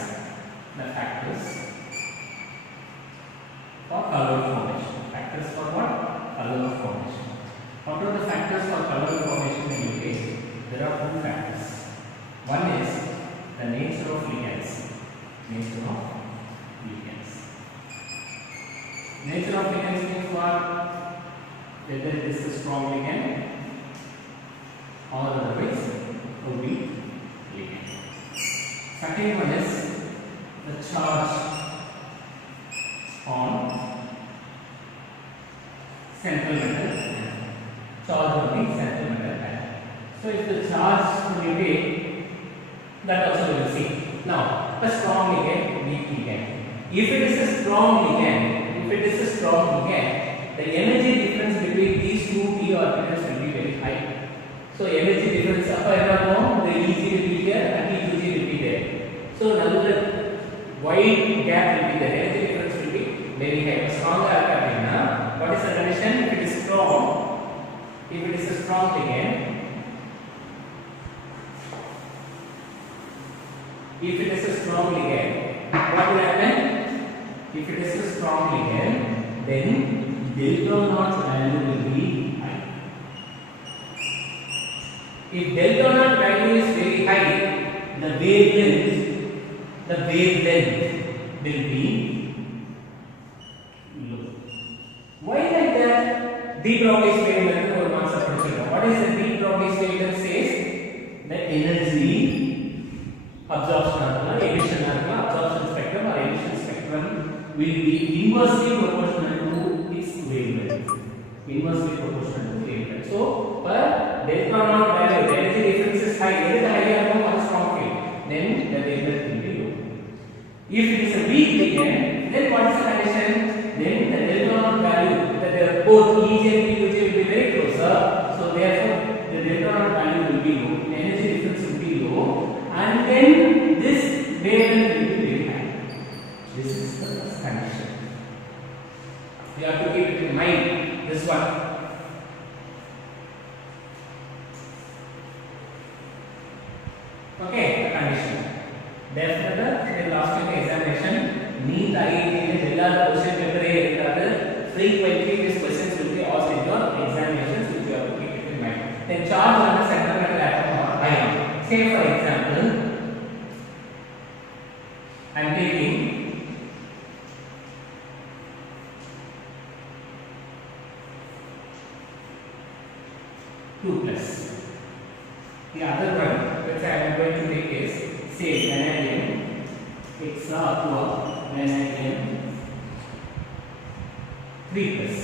The factors for color formation. Factors for what? Color formation. What are the factors for color formation in UV? There are two factors. One is the nature of ligands. Nature of ligands. Nature of ligands means what? Whether it is a strong ligand or otherwise a weak ligand. Second one is the charge on central metal atom. Charge on the central metal atom. So if the charge will be, that also we will see. Now, a strong ligand, weak ligand. If it is a strong ligand, the energy difference between these two p orbitals will be very high. So energy difference upper and down, the Eg will be there and Eg will be there. So another wide gap will be there. Energy difference will be very high. Stronger alkaline. What is the condition? If it is strong, if it is a strong ligand, what will happen? If it is a strong ligand, then delta naught value will be high. If delta naught value is very high, the wavelength will be low. Why like that? De Broglie's wavelength or mass of production. What is the De Broglie's wavelength says? The energy absorption emission spectrum or emission spectrum will be inversely proportional to its wavelength. So, per delta naught value, the energy difference is high. If the higher amount of strong field, then the wavelength will be low. If it is a weak ligand, then what is the condition? Then the delta naught value, that both Eg and Uj will be very closer. So therefore, the delta naught value will be low. The energy difference will be low, and then this wavelength will be very high. This is the condition. You have to keep it in mind. This one. Okay, the condition. Definitely, in the last examination, need I question paper frequently these questions will be asked in your examinations, which you have to keep it in mind. Then charge on the central metal atom or ion. Say for example, I am taking two plus. The other one which I am going to take is say vanadium extra aqua vanadium 3 plus.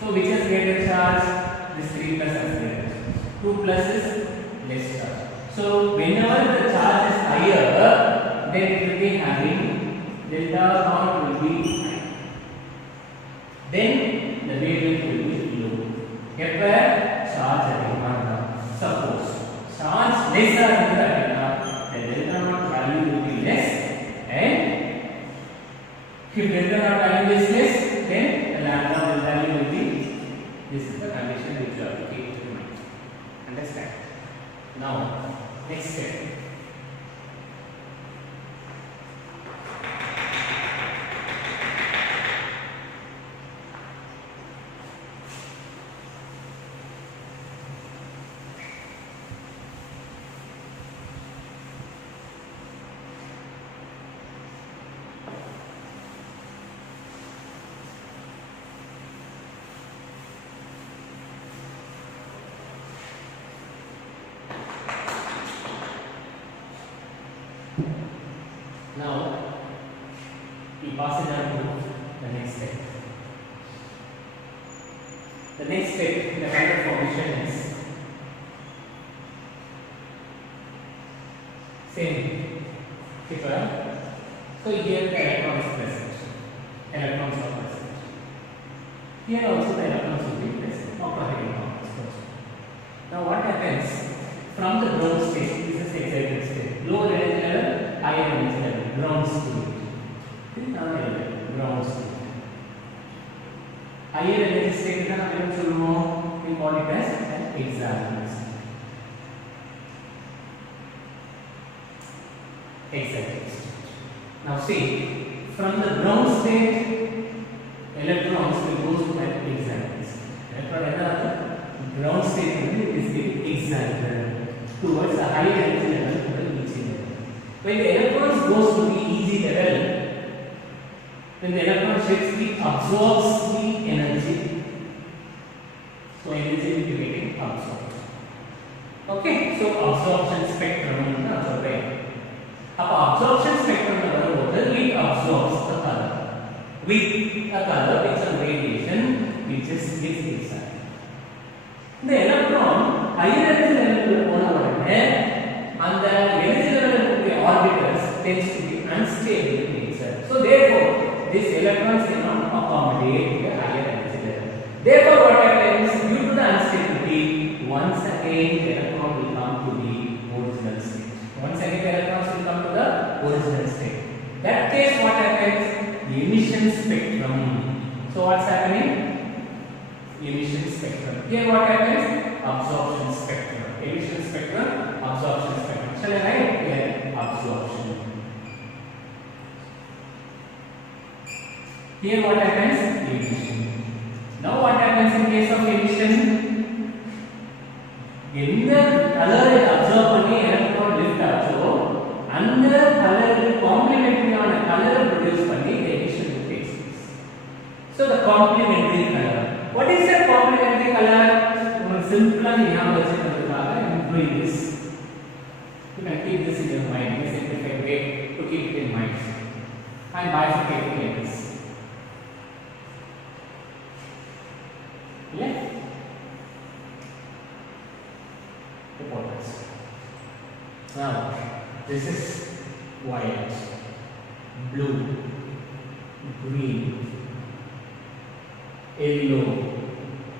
So which has greater charge? This 3 plus has greater charge. 2 plus is less charge. So whenever the charge is higher, then it will be having delta naught will be high. Then the wavelength will be low. Where charge अधिकमाना. Suppose charge lesser than the delta naught value will be less, and if delta naught value is less, then the lambda value will be. This is the condition which you have to keep in mind. Understand? Now, next step. Now, we pass it on to the next step. The next step in the kind of formation is same figure. So here the electron is present. Electrons are present. Here also the electrons will be present. Now what happens from the ground state? This is excited state. Lower energy level, higher energy level. Ground state. This is our level. Ground state. Higher energy state is we call it as an excited state. excited state. Now see, from the ground state, electrons will go to an excited state. Electron ground state is getting excited towards a high energy level to the EG level. When the electrons goes to the EG level, when the electron shakes, it absorbs the energy. So energy will be getting absorbed. Okay, so absorption spectrum is absorbed. Absorption spectrum it absorbs the color with a color which is radiation which is excited. The electron higher energy level and the energy level of the orbitals tends to be unstable in nature. So therefore, these electrons cannot accommodate the higher energy level. Therefore, what happens due to the instability, once again the electron will come to the original state. Once again the electrons will come to the original state. That case, what happens? The emission spectrum. So what's happening? Emission spectrum. Here what happens? Absorption spectrum. Emission spectrum, absorption spectrum. Shall I write here? Absorption. Here what happens? Emission. Now what happens in case of emission? In the color absorb பண்ணி electron lift ஆச்சோ அந்த color complementary ஆன color produce பண்ணி the emission will take place. So the complementary color. What is the complementary color? உங்களுக்கு சிம்பிளா ஞாபகம் வச்சுக்கிறதுக்காக bring this. You can keep this in your mind. This is a simplified way to keep it in mind. And bifurcate it like this. Yeah? Now, this is white, blue, green, yellow,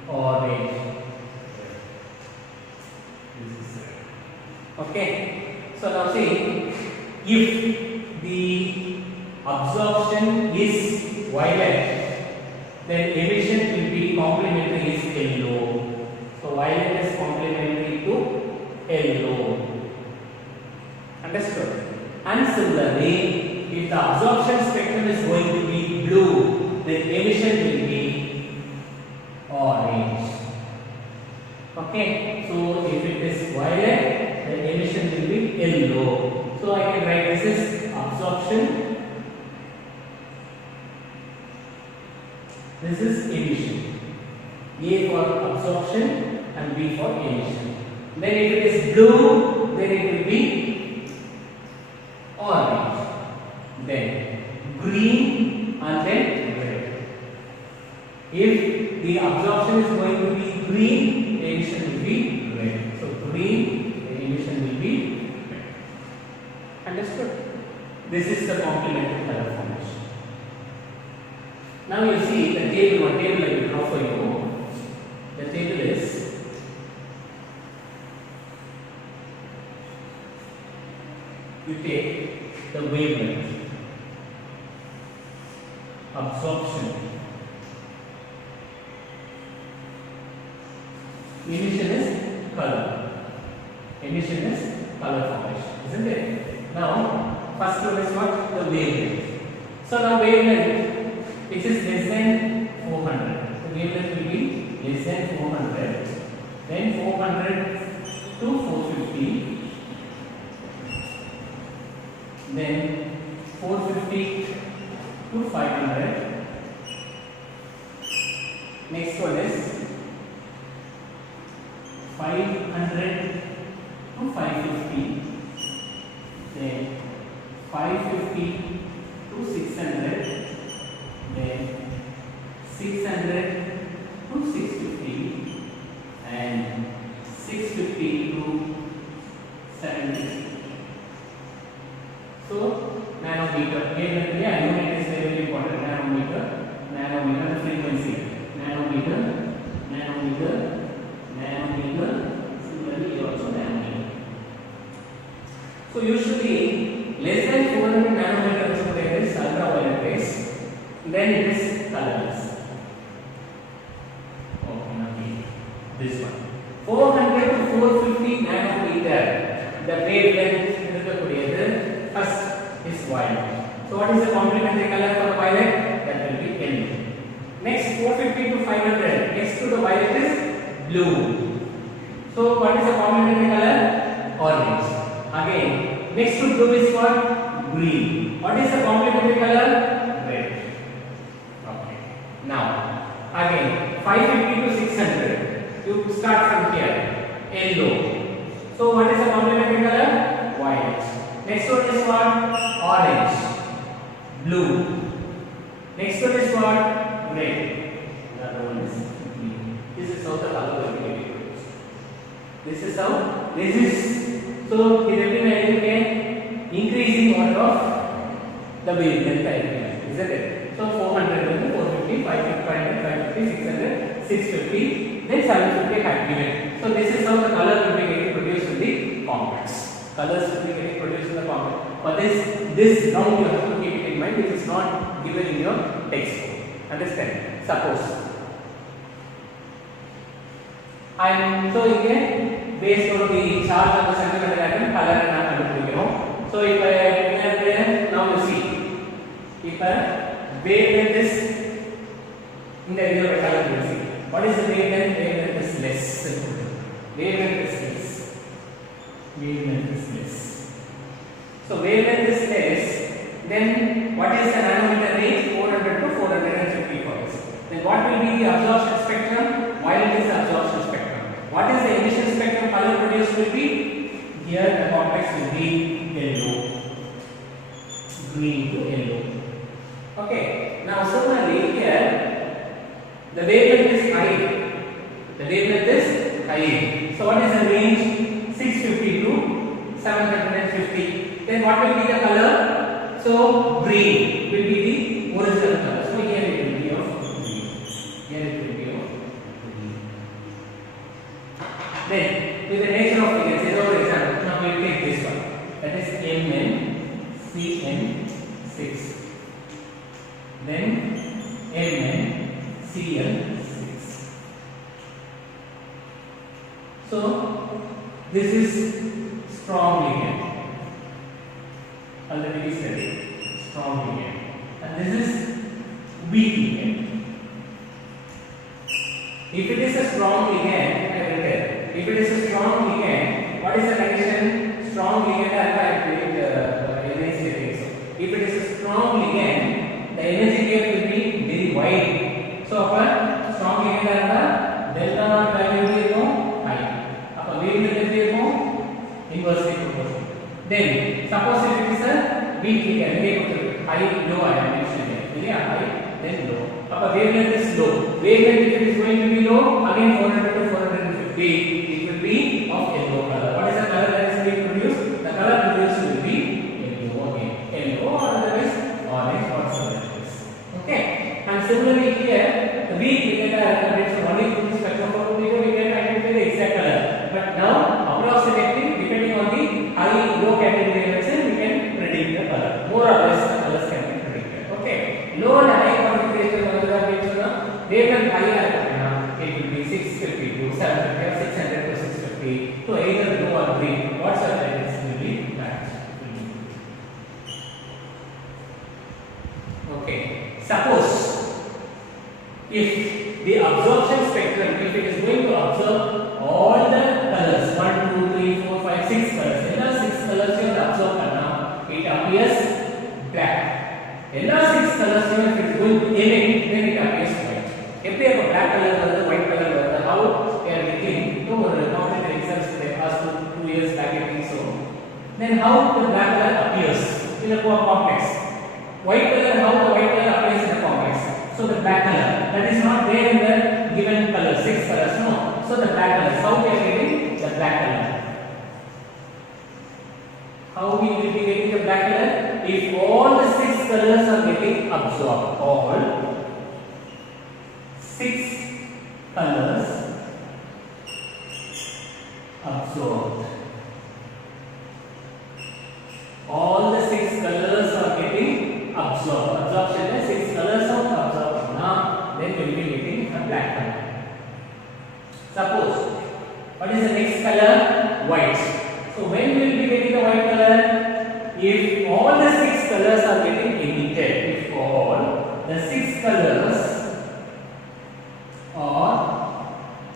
orange. This is red. Okay. So now see, if the absorption is violet, then emission will be complementary is yellow. So violet is complementary to yellow. Understood? And similarly, if the absorption spectrum is going to be blue, then emission will be orange. Okay? So if it is violet, then emission will be yellow. So I can write this is absorption. This is emission. A for absorption and B for emission. Then if it is blue, then it will be orange, then green, and then red. If the absorption is going to be green, the emission will be red. So green, the emission will be red. Understood? This is the complementary color formation. Now you see the table. What table I will draw for you? The table is you take the wavelength, absorption, emission is color. Emission is color formation, isn't it? Now, first one is what? The wavelength. So now wavelength, which is less than 400. The wavelength will be less than 400. Then 400 to 450. Then 450 to 500. Next one is 500 to 550. Then 550 to 600. Then 600 to 650. And 650 to 750. So, nanometer. Here, unit is very important. Nanometer, the frequency. Nanometer, similarly also nanometer. So, usually less than 400 nanometers there is ultraviolet rays. Then it is colorless. Okay, now this one. 400 to 450 nanometer. The wavelength is the first violet. So what is the complementary color for violet? That will be yellow. Next 450 to 500. Next to the violet is blue. So what is the complementary color? Orange. Again, next to blue is what? Green. What is the complementary color? Red. Okay. Now, again, 550 to 600. You start from here. Yellow. So what is the complementary color? White. Next one is what? Orange. Blue. Next one is what? Red. Another one is green. This is how the color will be produced. This is how this is. So it will be increasing order of the wavelength, isn't it? So 400, 450, 550, 550, 600, 650, then 750 activate. So this is how the color will be getting produced in the complex. Colors will be getting produced in the complex. But this now you have to keep it in mind. It is not given in your textbook. Understand? Suppose I am showing a based on the charge of the semiconductor atom, color and atom. So if I now you see, if a wavelength is in the area of color, you see what is the wavelength? Wavelength is less. Wavelength is less. Wavelength is less. So wavelength is less. Then what is the nanometer range? 400 to 450 hertz. Then what will be the absorption spectrum? Violet is the absorption spectrum. What is the emission spectrum color produced will be? Here the complex will be yellow, green to yellow. Okay. Now similarly here the wavelength is high. The wavelength is high. So what is the range? 650 to 750. Then what will be the color? So green will be the original color. So here it will be of green. Here it will be of green. Then with the nature of figures, say for example, now we will take this one. That is MnCN6. Then MnCl6. So this is strong ligand. Already we studied strong ligand, and this is weak ligand. If it is a strong ligand, I will tell. If it is a strong ligand, what is the condition? Strong ligand, I will energy. If it is a strong ligand, the energy gap will be very wide. So, upon strong ligand, delta naught value will be high. Upon wavelength will be inversely proportional. Then, suppose if it is a weak ligand, high, low, I have mentioned here. High, then low. Upon wavelength is low. Wavelength, if it is going to be low, again 400 to 450. It will be of yellow color. What is the color that is being produced? The color produced will be yellow again. Yellow or otherwise orange or something else. Okay. And similarly here, the weak ligand only through the spectrophotometer we can identify the exact color. But now, approximately, depending on the high, low category elements, we can predict the color. More or less, the colors can be predicted. Okay. Low and high configuration, wavelength higher, it will be 650 to 750 or 600 to 650. So either low or green, what's the difference will be matched. Okay. Suppose if the absorption spectrum, if it is going to absorb all the colors, 1, 2, 3, 4, 5, 6 colors, all 6 colors you have absorbed now, it appears black. All 6 colors if it is going to emit, then it appears white. If they have a black color or white color, how they are getting to complementary results they asked 2 years back, I think so. Then how the black color appears in a complex. White color, how the white color appears in the complex. So the black color, that is not there in the given color, 6 colors, no. So the black color, how we are getting the black color? How we will be getting the black color? If all the 6 colors are getting absorbed, all 6 colors absorbed. All the 6 colors are getting absorbed. Absorption is 6 colors are absorbed. Now, then we will be getting a black color. Suppose, what is the next color? White. So when we will be getting the white color? if all the 6 colors are getting emitted, if all the 6 colors are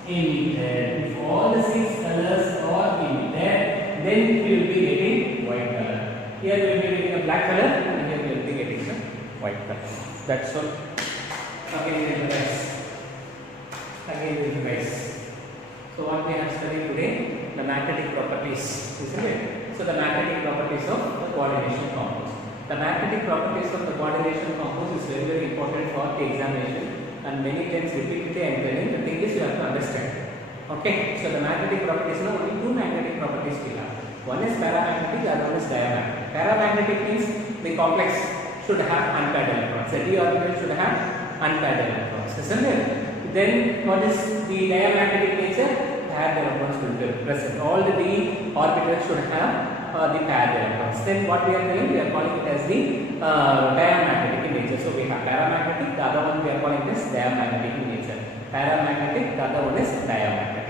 emitted, if all the 6 colors are emitted, then we will be getting white color. Here we will be getting a black color, and here we will be getting a white color. That's all. Again, guys. So what we have studied today, the magnetic properties, isn't it? So the magnetic properties of the coordination compounds. The magnetic properties of the coordination compounds is very, very important for the examination, and many times repeatedly I am telling. The thing is, you have to understand. Okay. So the magnetic properties, now only 2 magnetic properties we have. One is paramagnetic, the other one is diamagnetic. Paramagnetic means the complex should have unpaired electrons. The d orbital should have unpaired electrons, isn't it? Then what is the diamagnetic nature? Paired electrons will be present. All the d orbitals should have the paired electrons. Then what we are doing? We are calling it as the diamagnetic in nature. So we have paramagnetic, the other one we are calling this diamagnetic in nature. Paramagnetic, the other one is diamagnetic.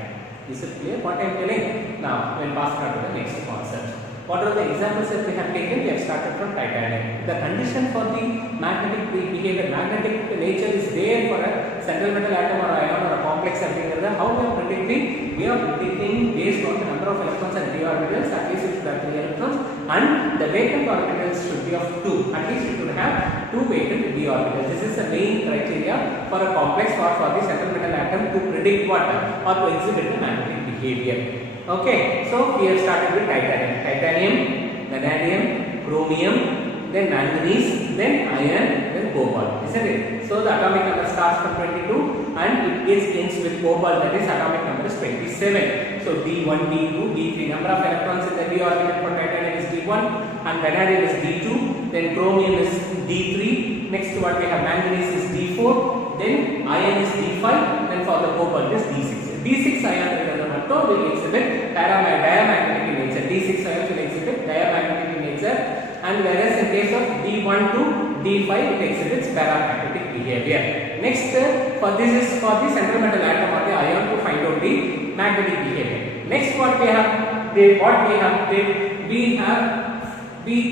Is it clear what I am telling? Now we will pass on to the next concept. What are the examples that we have taken? We have started from titanium. The condition for the magnetic behavior, magnetic nature is there for a central metal atom or ion or a complex something like that. How we are predicting? We are predicting based on the number of electrons and d orbitals. At least it should have 3 electrons, and the vacant orbitals should be of 2. At least it should have 2 vacant d orbitals. This is the main criteria for a complex or for the central metal atom to predict what or to exhibit the magnetic behavior. Okay, so we have started with titanium, vanadium, chromium, then manganese, then iron, then cobalt, isn't it? So the atomic number starts from 22 and it ends with cobalt, that is atomic number is 27. So D1, D2, D3, number of electrons in the d orbital for titanium is D1 and vanadium is D2, then chromium is D3, next what we have manganese is D4, then iron is D5, then for the cobalt is D6. D6 ion will exhibit diamagnetic in nature. D6 ions will exhibit diamagnetic in nature, and whereas in case of D1 to D5 it exhibits paramagnetic behavior. Next, for this is for the central metal atom or the ion to find out the magnetic behavior. Next, what we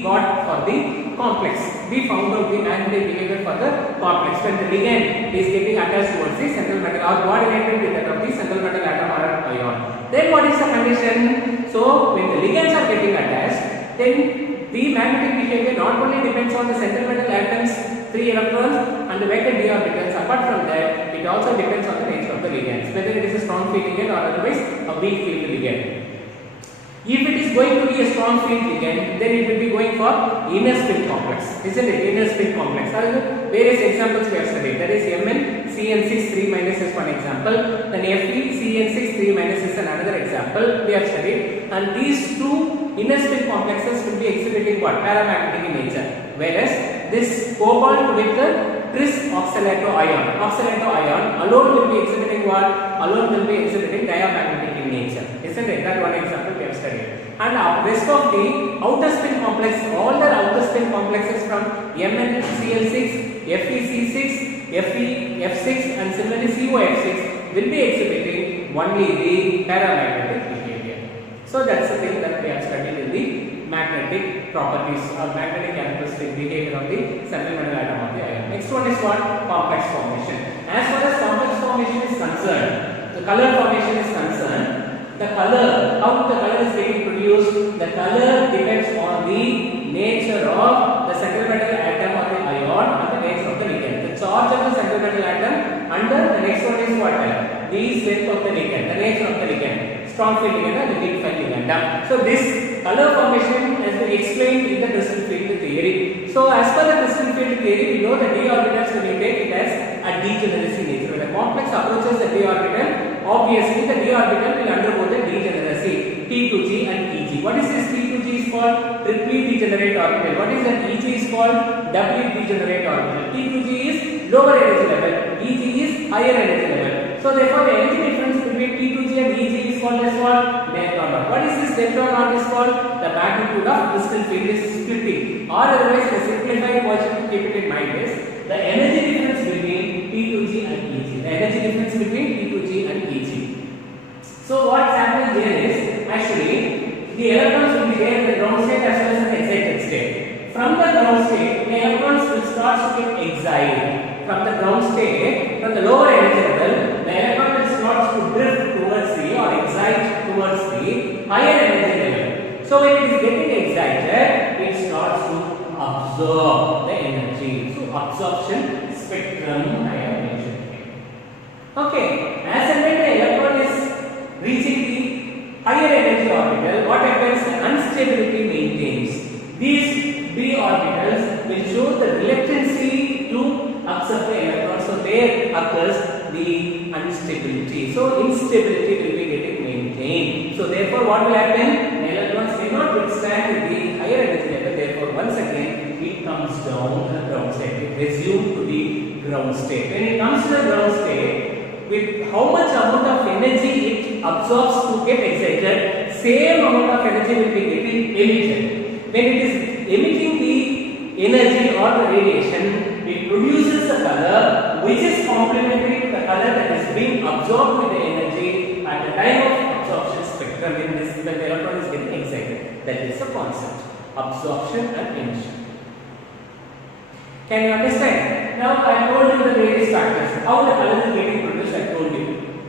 got for the complex. We found out the magnetic behavior for the complex when the ligand is getting attached towards the central metal or coordinated with that of the central metal atom or ion. Then what is the condition? So when the ligands are getting attached, then the magnetic behavior not only depends on the central metal atoms 3 electrons and the vacant d orbitals. Apart from that, it also depends on the nature of the ligands, whether it is a strong field ligand or otherwise a weak field ligand. If it is going to be a strong field ligand, then it will be going for inner spin complex, isn't it? Inner spin complex. Various examples we have studied. That is Mn CN6 3 minus is one example. Then Fe CN6 3 minus is another example we have studied. And these two inner spin complexes will be exhibiting what? Paramagnetic in nature. Whereas this cobalt with the tris oxalato ion alone will be exhibiting what? Alone will be exhibiting diamagnetic in nature. Isn't it? That one example we have studied. And rest of the outer spin complex, all the outer spin complexes from MnCl6, FeC6, FeF6 and similarly COF6 will be exhibiting only the paramagnetic behavior. So that's the thing that we have studied in the magnetic properties or magnetic characteristic behavior of the central metal atom of the ion. Next one is what? Complex formation. As far as complex formation is concerned, the color formation is concerned, the color, how the color is getting produced, the color depends on the nature of the central metal atom or the ion and the nature of the ligand. The charge of the central metal atom under the next one is what? The strength of the ligand, the nature of the ligand. Strong field ligand and the weak field ligand. So this color formation has been explained in the crystal field theory. So as per the crystal field theory, we know the d orbitals when you take it as a degeneracy nature. When the complex approaches the d orbital, obviously the d orbital will undergo the degeneracy, T to G and EG. What is this T to G is called? Triply degenerate orbital. What is that EG is called? Doubly degenerate orbital. T to G is lower energy level, EG is higher energy level. So therefore the energy difference between T to G and EG is called as what? Delta naught. What is this delta naught is called? The magnitude of crystal field is splitting. Or otherwise the simplified version to keep it in mind is the energy difference between T to G and EG. The energy difference between T to G and EG. So what's happening here is actually the electrons will be there in the ground state as well as an excited state. From the ground state, the electrons will start to get excited. From the ground state, from the lower energy level, the electron will start to drift towards the or excite towards the higher energy level. So when it is getting excited, it starts to absorb the energy. So absorption spectrum I have mentioned. Okay, as and when the electron is reaching the higher energy orbital, what happens? Instability maintains. These d orbitals will show the reluctancy to accept the electron. So there occurs the instability. So instability will be getting maintained. So therefore, what will happen? The electrons cannot withstand the higher energy level. Therefore, once again it comes down to the ground state. It resumes to the ground state. When it comes to the ground state, with how much amount of energy it absorbs to get excited, same amount of energy will be getting emitted. When it is emitting the energy or the radiation, it produces a color which is complementary to the color that is being absorbed with the energy at the time of absorption spectrum when the electron is getting excited. That is the concept. Absorption and emission. Can you understand? Now I told you the various factors. How the color is getting produced, I told you.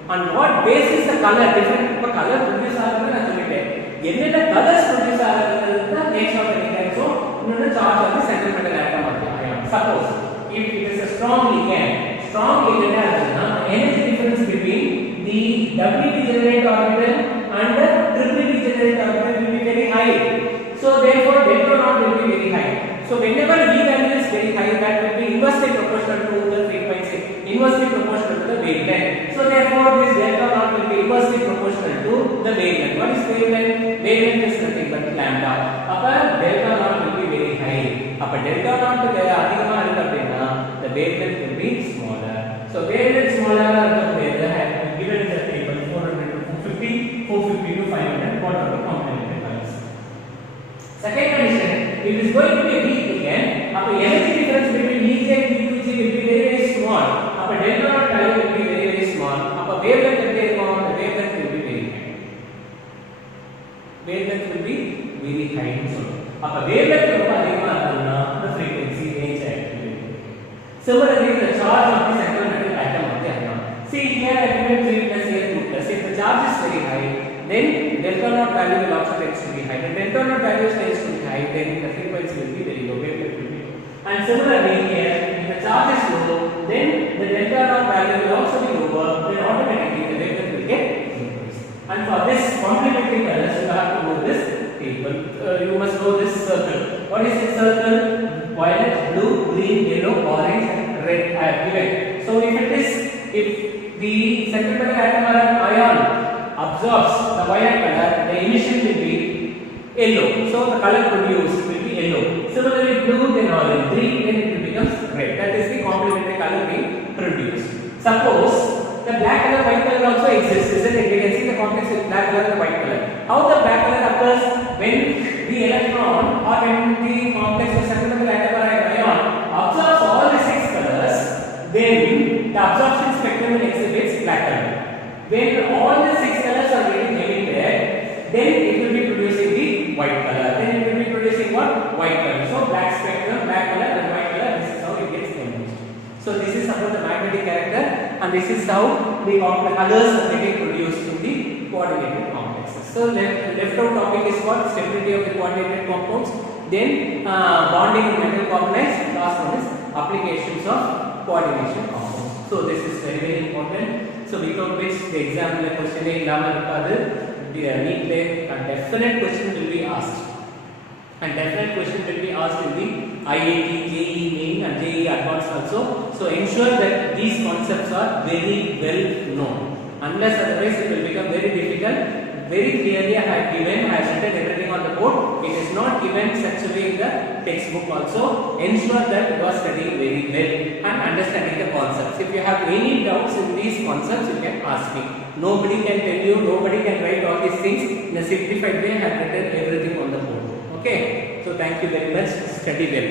On what basis the color different color produce ஆகுதுன்னு நான் சொல்லிட்டேன். என்னென்ன colours produce ஆகுதுன்னா nature of element. So இன்னொரு charge வந்து central metal ஆட்டம் ஆகுது. Suppose if it is a strong ligand ஆகுதுன்னா energy difference between the doubly degenerate orbital and the triply degenerate orbital will be very high. So therefore delta naught will be very high. So whenever E value is very high, that will be inversely proportional to the frequency, inversely proportional to the wavelength. So therefore this delta naught will be inversely proportional to the wavelength. What is wavelength? Wavelength is nothing but lambda. Appa delta naught will be very high. Appa delta naught அதிகமா இருக்கு அப்படினா the wavelength will be smaller. So wavelength smaller irukapodhu I have given in the table 400 to 450, 450 to 500 what are the complementary colors. Second condition, it is going to be a weak ligand. Appa energy difference between EJ and E2J will be very very small. Appa delta naught value will be very very small. Appa wavelength the wavelength will be very high. Wavelength will be very high. Appa wavelength ரொம்ப அதிகமா இருக்குன்னா the frequency range activity. Similarly, the charge of the central metal atom of the atom. See here I have given 3 plus here 2 plus. If the charge is very high, then delta naught value will also tends to be high. When delta naught value tends to be high, then the frequency will be very low, wavelength will be low. And similarly here, if the charge is low, then the delta naught value will also be lower. Then automatically the wavelength will get increased. And for this complementary colors, you have to know this table. You must know this circle. What is this circle? Violet, blue, green, yellow, orange, and red I have given. So if the central metal atom or an ion absorbs the violet color, the emission will be yellow. So the color produced will be yellow. Similarly, blue then orange, green then it becomes red. That is the complementary color being produced. Suppose the black color, white color also exists, isn't it? We can see the complex with black color and white color. How the black color occurs? When the electron or when the complex of central metal atom or ion absorbs all the 6 colors, then the absorption spectrum will exhibit black color. When all the 6 colors are getting emitted, then it will be producing the white color. Then it will be producing what? White color. So black spectrum, black color and white color, this is how it gets emitted. So this is about the magnetic character, and this is how the colors are getting produced in the coordinated complexes. So left out topic is what? Stability of the coordinated compounds. Then bonding in metal components. Last one is applications of coordination compounds. So this is very very important. So without which the exam question illama irukadu. Neat and definite question will be asked. And definite question will be asked in the IIT, JEE Main and JEE Advanced also. So ensure that these concepts are very well known. Unless otherwise it will become very difficult. Very clearly I have given, I have written everything on the board. It is not given such a way in the textbook also. Ensure that you are studying very well and understanding the concepts. If you have any doubts in these concepts, you can ask me. Nobody can tell you, nobody can write all these things in a simplified way. I have written everything on the board. Okay, so thank you very much. Study well.